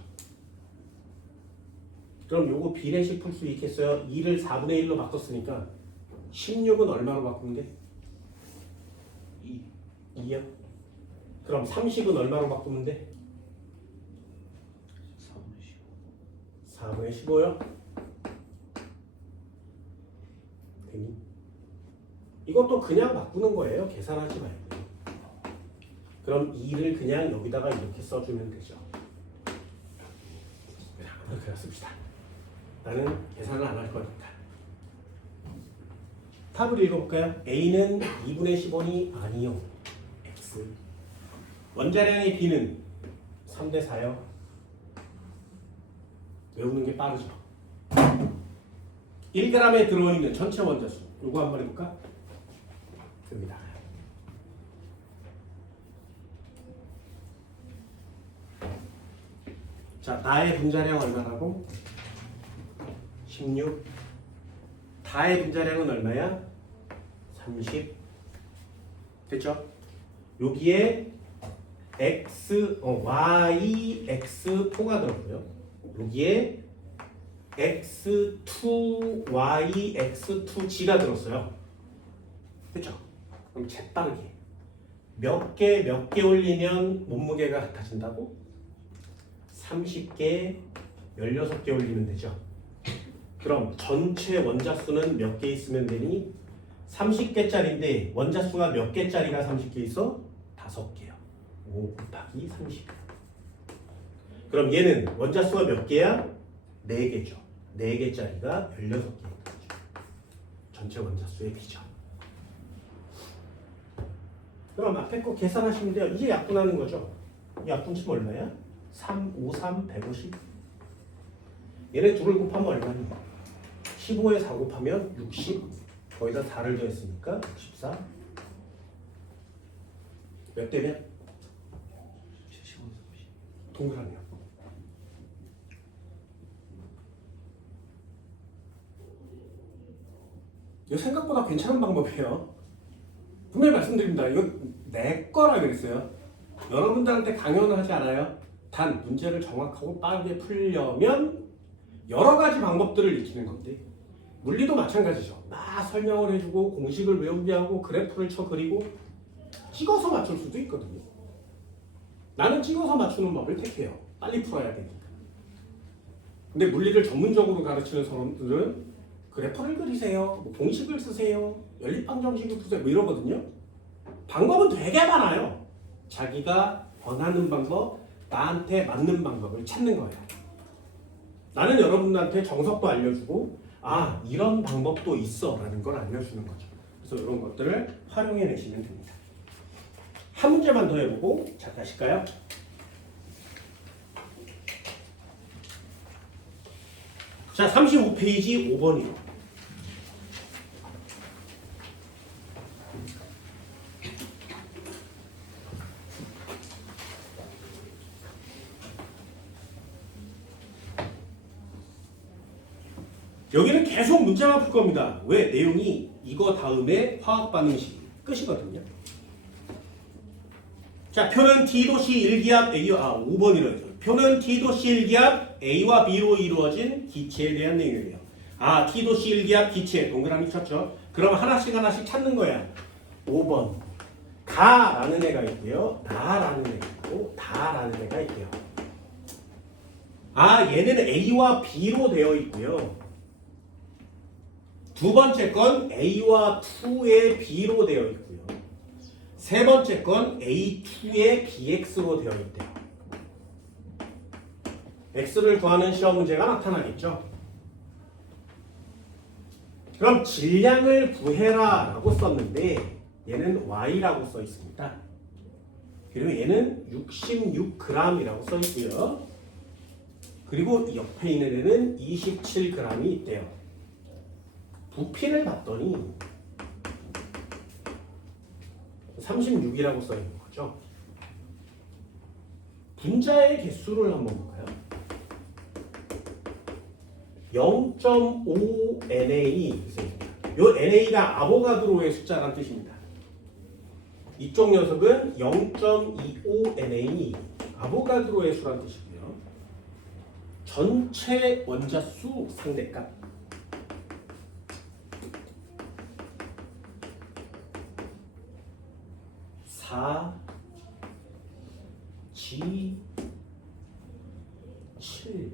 그럼 요거 비례식 풀 수 있겠어요? 2를 4분의 1로 바꿨으니까 16은 얼마로 바꾸면 돼? 2요? 그럼 30은 얼마로 바꾸면 돼? 4분의 15요? 됐니? 이것도 그냥 바꾸는 거예요. 계산하지 말고. 그럼 2를 그냥 여기다가 이렇게 써주면 되죠. 그냥 그렇게 씁시다. 나는 계산을 안 할 거니까. 탑을 읽어볼까요? A는 2분의 10원이 아니요. X. 원자량의 B는 3대 4요. 외우는 게 빠르죠. 1g에 들어있는 전체 원자수. 이거 한번 해볼까? 됩니다. 자, 나의 분자량 얼마라고? 16. 다의 분자량은 얼마야? 30. 됐죠? 여기에 y, x4가 들었고요. 여기에 x2, y, x2g가 들었어요. 됐죠? 그럼 재빠르게 몇 개 올리면 몸무게가 같아진다고? 30개, 16개 올리면 되죠. 그럼 전체 원자수는 몇 개 있으면 되니? 30개짜리인데 원자수가 몇 개짜리가 30개 있어? 5개요. 5 곱하기 30. 그럼 얘는 원자수가 몇 개야? 4개죠. 4개짜리가 16개. 전체 원자수의 비죠. 그럼 앞에 거 계산하시면 돼요. 이게 약분하는 거죠. 이 약분치면 얼마야? 3, 5, 3, 150. 얘네 둘을 곱하면 얼마니? 15에 4 곱하면 60. 거기다 4를 더했으니까 64. 몇 대면? 동그라미요. 이거 생각보다 괜찮은 방법이에요. 분명히 말씀드립니다. 이거 내 거라 그랬어요. 여러분들한테 강요는 하지 않아요. 단 문제를 정확하고 빠르게 풀려면 여러 가지 방법들을 익히는 건데 물리도 마찬가지죠. 막 설명을 해주고 공식을 외우게 하고 그래프를 쳐 그리고 찍어서 맞출 수도 있거든요. 나는 찍어서 맞추는 법을 택해요. 빨리 풀어야 되니까. 근데 물리를 전문적으로 가르치는 사람들은 그래프를 그리세요, 뭐 공식을 쓰세요, 연립방정식을 푸세요 뭐 이러거든요. 방법은 되게 많아요. 자기가 원하는 방법, 나한테 맞는 방법을 찾는 거예요. 나는 여러분들한테 정석도 알려주고 아 이런 방법도 있어 라는 걸 알려주는 거죠. 그래서 이런 것들을 활용해 내시면 됩니다. 한 문제만 더 해보고 자 가실까요? 자 35페이지 5번이요. 여기는 계속 문제만 풀 겁니다. 왜? 내용이 이거 다음에 화학 반응식 끝이거든요. 자, 표는 T도시 1기압 A, 5번이라죠. 표는 T도시 1기압 A와 B로 이루어진 기체에 대한 내용이에요. 아, T도시 1기압 기체 동그라미 쳤죠. 그럼 하나씩 찾는 거야. 5번. 가라는 애가 있고요. 나라는 애가 있고 다라는 애가 있고요. 아, 얘는 A와 B로 되어 있고요. 두 번째 건 A와 2의 B로 되어 있고요. 세 번째 건 A2의 BX로 되어 있대요. X를 구하는 시험 문제가 나타나겠죠. 그럼 질량을 구해라 라고 썼는데 얘는 Y라고 써 있습니다. 그리고 얘는 66g이라고 써 있고요. 그리고 옆에 있는 애는 27g이 있대요. 부피를 봤더니 36이라고 써 있는 거죠. 분자의 개수를 한번 볼까요? 0.5NA 있습니다. 이 NA가 아보가드로의 숫자라는 뜻입니다. 이쪽 녀석은 0.25NA 아보가드로의 수라는 뜻이고요. 전체 원자수 상대값 4, G, 7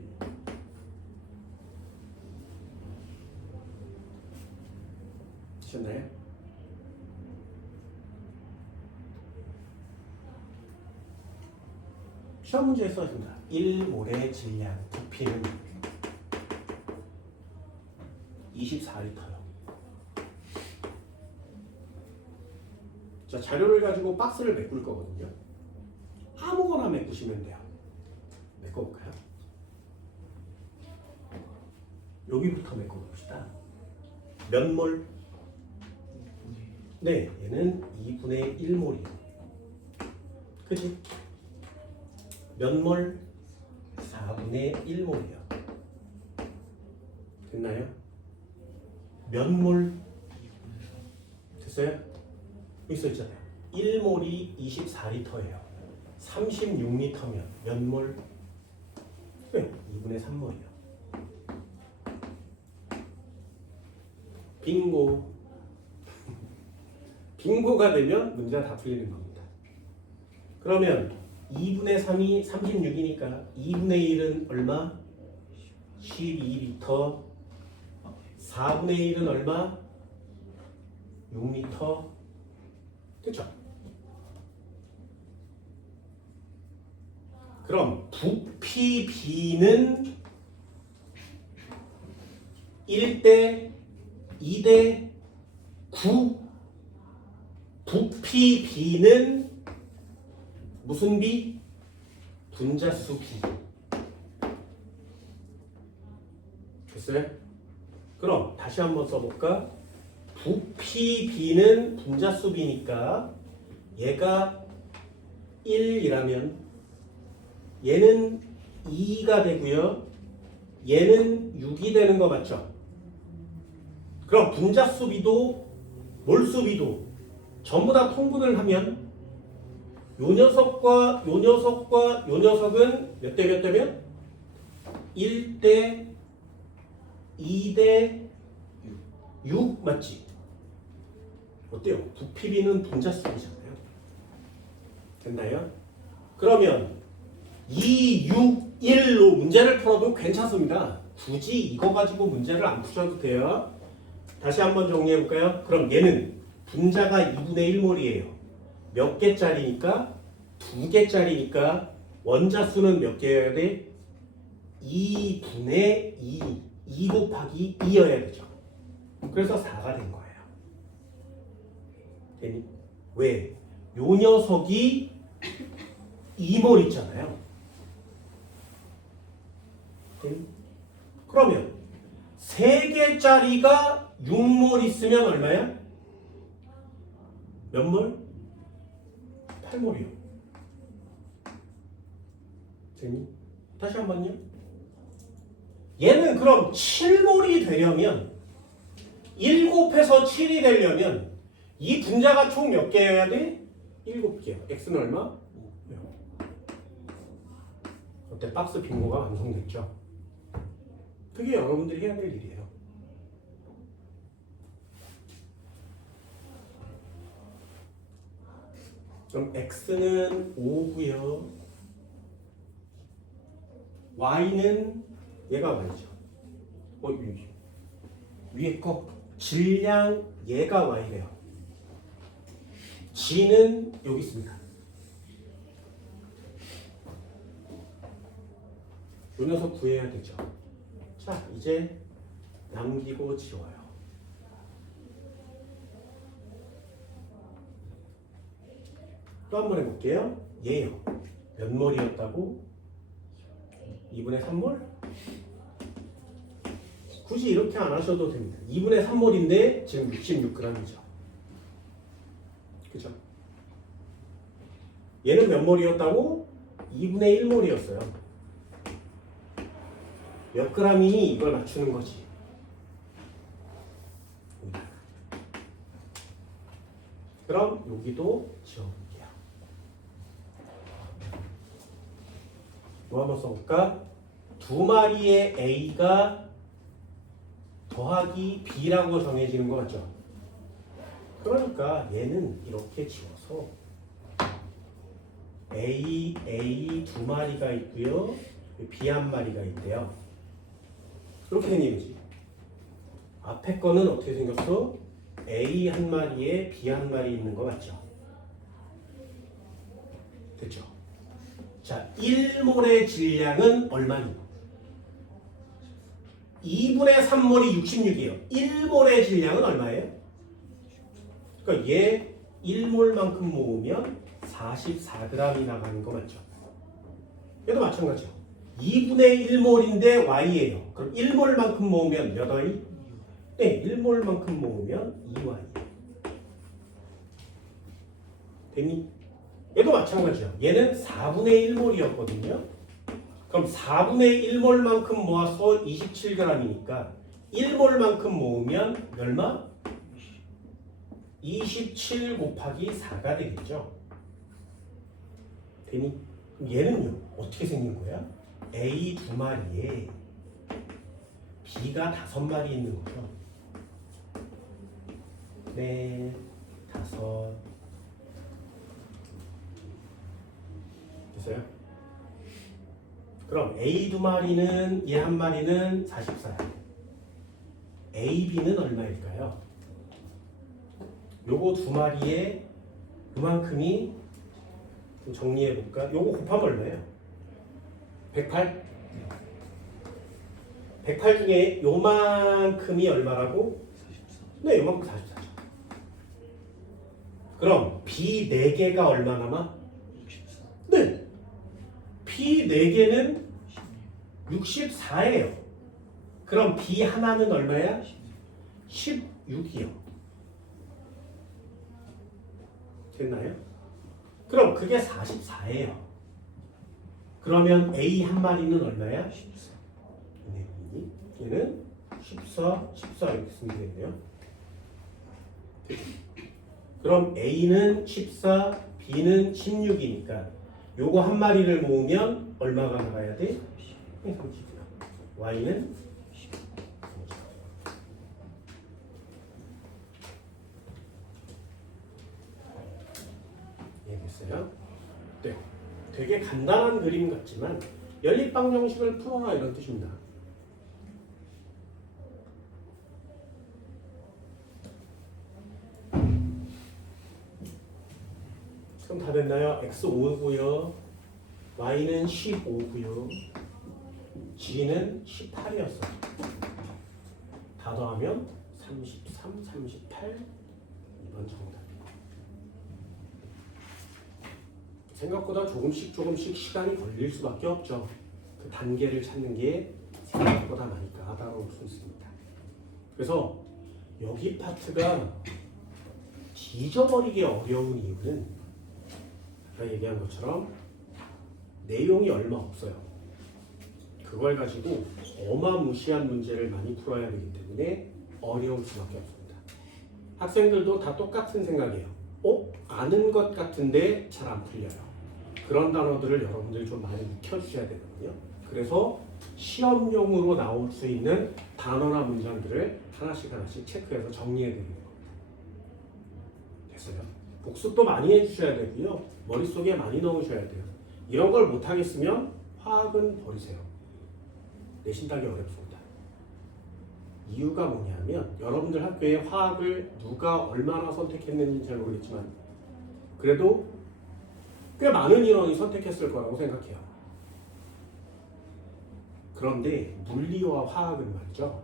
되셨나요? 시험 문제에 써있습니다. 1몰의 질량 부피는 24리터요. 자, 자료를 가지고 박스를 메꿀 거거든요. 아무거나 메꾸시면 돼요. 메꿔볼까요? 여기부터 메꿔봅시다. 몇 몰? 네, 얘는 2분의 1몰이에요. 그치? 몇 몰? 4분의 1몰이에요. 됐나요? 몇 몰? 됐어요? 여기 써있잖아요. 1몰이 24리터예요. 36리터면 몇 몰? 네, 2분의 3몰이요. 빙고. 빙고가 되면 문제가 다 풀리는 겁니다. 그러면 2분의 3이 36이니까 2분의 1은 얼마? 12리터. 4분의 1은 얼마? 6리터. 됐죠? 그럼 부피 B는 1대 2대 9. 부피 B는 무슨 비? 분자수 B. 됐어요? 그럼 다시 한번 써볼까? 부피 B는 분자수 B니까 얘가 1이라면 얘는 2가 되고요. 얘는 6이 되는 거 맞죠? 그럼 분자수비도 몰수비도 전부 다 통분을 하면 요 녀석과 요 녀석과 요 녀석은 몇 대 몇 대면? 1대 2대 6 맞지? 어때요? 부피비는 분자수비잖아요. 됐나요? 그러면 2, 6, 1로 문제를 풀어도 괜찮습니다. 굳이 이거 가지고 문제를 안 푸셔도 돼요. 다시 한번 정리해 볼까요? 그럼 얘는 분자가 2분의 1몰이에요. 몇 개짜리니까? 2개짜리니까 원자수는 몇 개여야 돼? 2분의 2. 2 곱하기 2여야 되죠. 그래서 4가 된 거예요. 되니? 왜? 요 녀석이 2몰 있잖아요. 되니? 그러면 3개짜리가 6몰 있으면 얼마야? 몇 몰? 8몰이요. 되니? 다시 한 번요. 얘는 그럼 7몰이 되려면 1 곱해서 7이 되려면 이 분자가 총 몇 개여야 돼? 7개. x는 얼마? 5. 어때? 박스 빙고가 완성됐죠? 그게 여러분들이 해야 될 일이에요. 그럼 x는 5고요. y는 얘가 y죠. 위에 거 질량 얘가 y래요. g는 여기 있습니다. 요 녀석 구해야 되죠. 자, 이제 남기고 지워요. 또 한 번 해볼게요. 얘요. 몇 몰이었다고? 2분의 3몰? 굳이 이렇게 안 하셔도 됩니다. 2분의 3몰인데 지금 66g이죠. 그죠? 얘는 몇 몰이었다고? 2분의 1몰이었어요. 몇 g이니 이걸 맞추는 거지. 그럼 여기도 지워볼게요. 뭐 한번 써볼까? 두 마리의 A가 더하기 B라고 정해지는 거 맞죠? 그러니까 얘는 이렇게 지워서 A 두 마리가 있고요. B 한 마리가 있대요. 이렇게 생긴 거지. 앞에 거는 어떻게 생겼어? A 한 마리에 B 한 마리 있는 거 맞죠? 됐죠? 자, 1몰의 질량은 얼마니? 2분의 3몰이 66이에요. 1몰의 질량은 얼마예요? 그러니까 얘 1몰만큼 모으면 44g이 나가는 거 맞죠? 얘도 마찬가지죠. 2분의 1몰인데 y예요. 그럼 1몰만큼 모으면 몇 y? 네, 1몰만큼 모으면 2y. 됐니? 얘도 마찬가지죠. 얘는 4분의 1몰이었거든요. 그럼 4분의 1몰만큼 모아서 27g이니까 1몰만큼 모으면 얼마? 27 곱하기 4가 되겠죠. 되니? 그럼 얘는요? 어떻게 생긴 거야? A 두 마리에 B가 5마리 있는 거죠. 네, 5. 됐어요? 그럼 A 두 마리는 얘 한 마리는 44. A, B는 얼마일까요? 요거 두 마리에 요만큼이 좀 정리해 볼까? 요거 곱하면 얼마예요? 108? 108 중에 요만큼이 얼마라고? 네, 요만큼 44죠. 그럼 B 4개가 얼마 남아? 64. 네. B 4개는 64예요. 그럼 B 하나는 얼마야? 16이요. 됐나요? 그럼 그게 44예요. 그러면 A 한 마리는 얼마야? 14. 얘는 14, 14 이렇게 쓰면 되겠네요. 그럼 A는 14, B는 16이니까 요거 한 마리를 모으면 얼마가 나가야 돼? 30. Y는 10. 이해됐어요? 네. 되게 간단한 그림 같지만 연립방 정식을 풀어라 이런 뜻입니다. 그럼 다 됐나요? x 5고요. y는 15고요. g는 18이었어요. 다 더하면 33, 38 이번 정답입니다. 생각보다 조금씩 시간이 걸릴 수밖에 없죠. 그 단계를 찾는 게 생각보다 많이 까다로울 수 있습니다. 그래서 여기 파트가 뒤져버리기 어려운 이유는 아까 얘기한 것처럼 내용이 얼마 없어요. 그걸 가지고 어마무시한 문제를 많이 풀어야 되기 때문에 어려울 수밖에 없습니다. 학생들도 다 똑같은 생각이에요. 아는 것 같은데 잘 안 풀려요. 그런 단어들을 여러분들 좀 많이 익혀주셔야 되거든요. 그래서 시험용으로 나올 수 있는 단어나 문장들을 하나씩 체크해서 정리해 드리는 겁니다. 됐어요? 복습도 많이 해주셔야 되고요. 머릿속에 많이 넣으셔야 돼요. 이런 걸 못하겠으면 화학은 버리세요. 내신 따기 어렵습니다. 이유가 뭐냐면 여러분들 학교에 화학을 누가 얼마나 선택했는지 잘 모르겠지만 그래도 꽤 많은 인원이 선택했을 거라고 생각해요. 그런데 물리와 화학은 말이죠.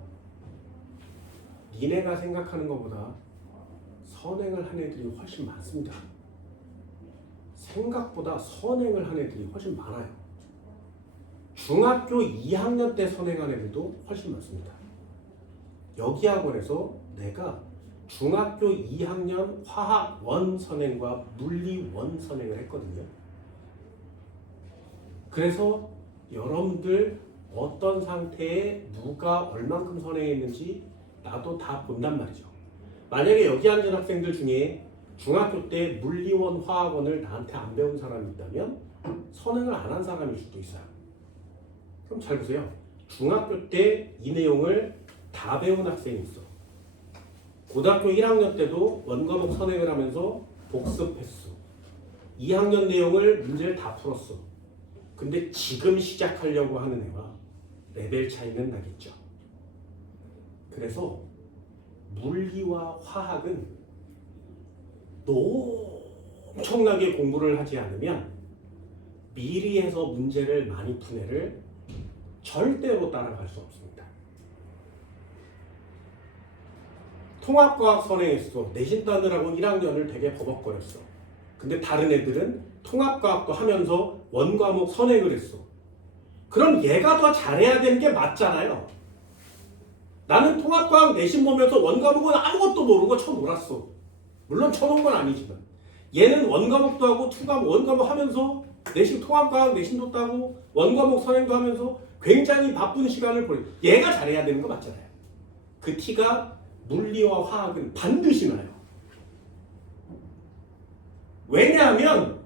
니네가 생각하는 것보다 선행을 한 애들이 훨씬 많습니다. 생각보다 선행을 한 애들이 훨씬 많아요. 중학교 2학년 때 선행한 애들도 훨씬 많습니다. 여기 학원에서 내가 중학교 2학년 화학 원 선행과 물리 원 선행을 했거든요. 그래서 여러분들 어떤 상태에 누가 얼만큼 선행했는지 나도 다 본단 말이죠. 만약에 여기 앉은 학생들 중에 중학교 때 물리원, 화학원을 나한테 안 배운 사람이 있다면 선행을 안 한 사람일 수도 있어요. 그럼 잘 보세요. 중학교 때 이 내용을 다 배운 학생이 있어. 고등학교 1학년 때도 원과목 선행을 하면서 복습했어. 2학년 내용을 문제를 다 풀었어. 근데 지금 시작하려고 하는 애와 레벨 차이는 나겠죠. 그래서 물리와 화학은 엄청나게 공부를 하지 않으면 미리 해서 문제를 많이 푼 애를 절대로 따라갈 수 없습니다. 통합과학 선행했어. 내신 따느라고 1학년을 되게 버벅거렸어. 근데 다른 애들은 통합과학도 하면서 원과목 선행을 했어. 그럼 얘가 더 잘해야 되는 게 맞잖아요. 나는 통합과학 내신 보면서 원과목은 아무것도 모르고 쳐놀았어. 물론 쳐놓은 건 아니지만 얘는 원과목도 하고 원과목 하면서 내신 통합과학 내신도 따고 원과목 선행도 하면서 굉장히 바쁜 시간을 보내. 얘가 잘해야 되는 거 맞잖아요. 그 티가 물리와 화학은 반드시 나요. 왜냐하면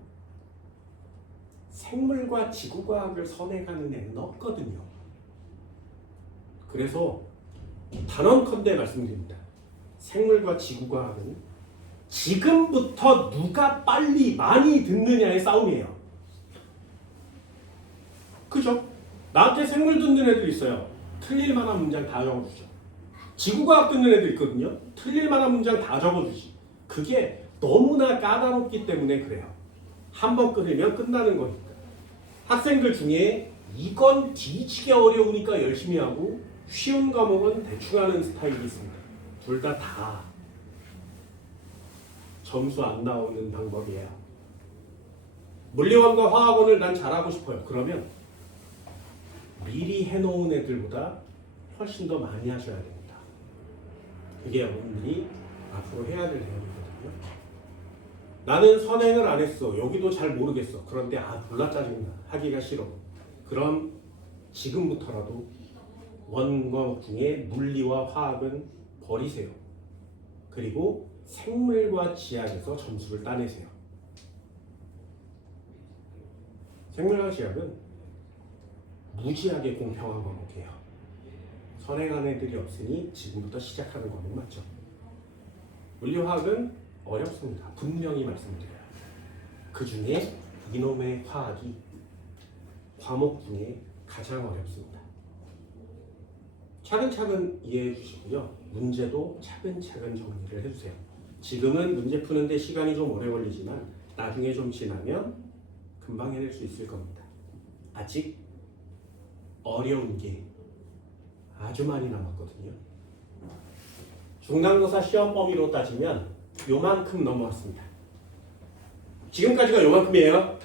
생물과 지구과학을 선행하는 애는 없거든요. 그래서 단언컨대 말씀드립니다. 생물과 지구과학은 지금부터 누가 빨리 많이 듣느냐의 싸움이에요. 그죠? 나한테 생물 듣는 애들 있어요. 틀릴 만한 문장 다 적어주죠. 지구과학 듣는 애들 있거든요. 틀릴 만한 문장 다 적어주지. 그게 너무나 까다롭기 때문에 그래요. 한번 끊으면 끝나는 거니까. 학생들 중에 이건 뒤지게 어려우니까 열심히 하고 쉬운 과목은 대충 하는 스타일이 있습니다. 둘 다 점수 안 나오는 방법이에요. 물리원과 화학원을 난 잘하고 싶어요. 그러면 미리 해놓은 애들보다 훨씬 더 많이 하셔야 됩니다. 그게 여러분들이 앞으로 해야 될 내용이거든요. 나는 선행을 안 했어. 여기도 잘 모르겠어. 그런데 몰라 짜증나. 하기가 싫어. 그럼 지금부터라도 원과목 중에 물리와 화학은 버리세요. 그리고 생물과 지학에서 점수를 따내세요. 생물과 지학은 무지하게 공평한 과목이에요. 선행하는 애들이 없으니 지금부터 시작하는 과목 맞죠? 물리화학은 어렵습니다. 분명히 말씀드려요. 그 중에 이놈의 화학이 과목 중에 가장 어렵습니다. 차근차근 이해해 주시고요. 문제도 차근차근 정리를 해주세요. 지금은 문제 푸는데 시간이 좀 오래 걸리지만 나중에 좀 지나면 금방 해낼 수 있을 겁니다. 아직 어려운 게 아주 많이 남았거든요. 중간고사 시험 범위로 따지면 요만큼 넘어왔습니다. 지금까지가 요만큼이에요.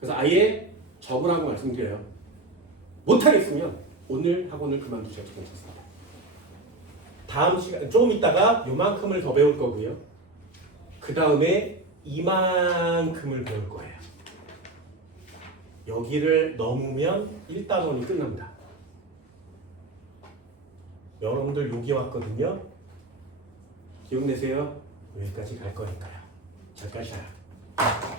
그래서 아예 적으라고 말씀드려요. 못하겠으면 오늘 학원을 그만두셔도 괜찮습니다. 다음 시간 조금 있다가 요만큼을 더 배울 거고요. 그 다음에 이만큼을 배울 거예요. 여기를 넘으면 1단원이 끝납니다. 여러분들 여기 왔거든요. 기억내세요? 여기까지 갈 거니까요. 잘 가셔요.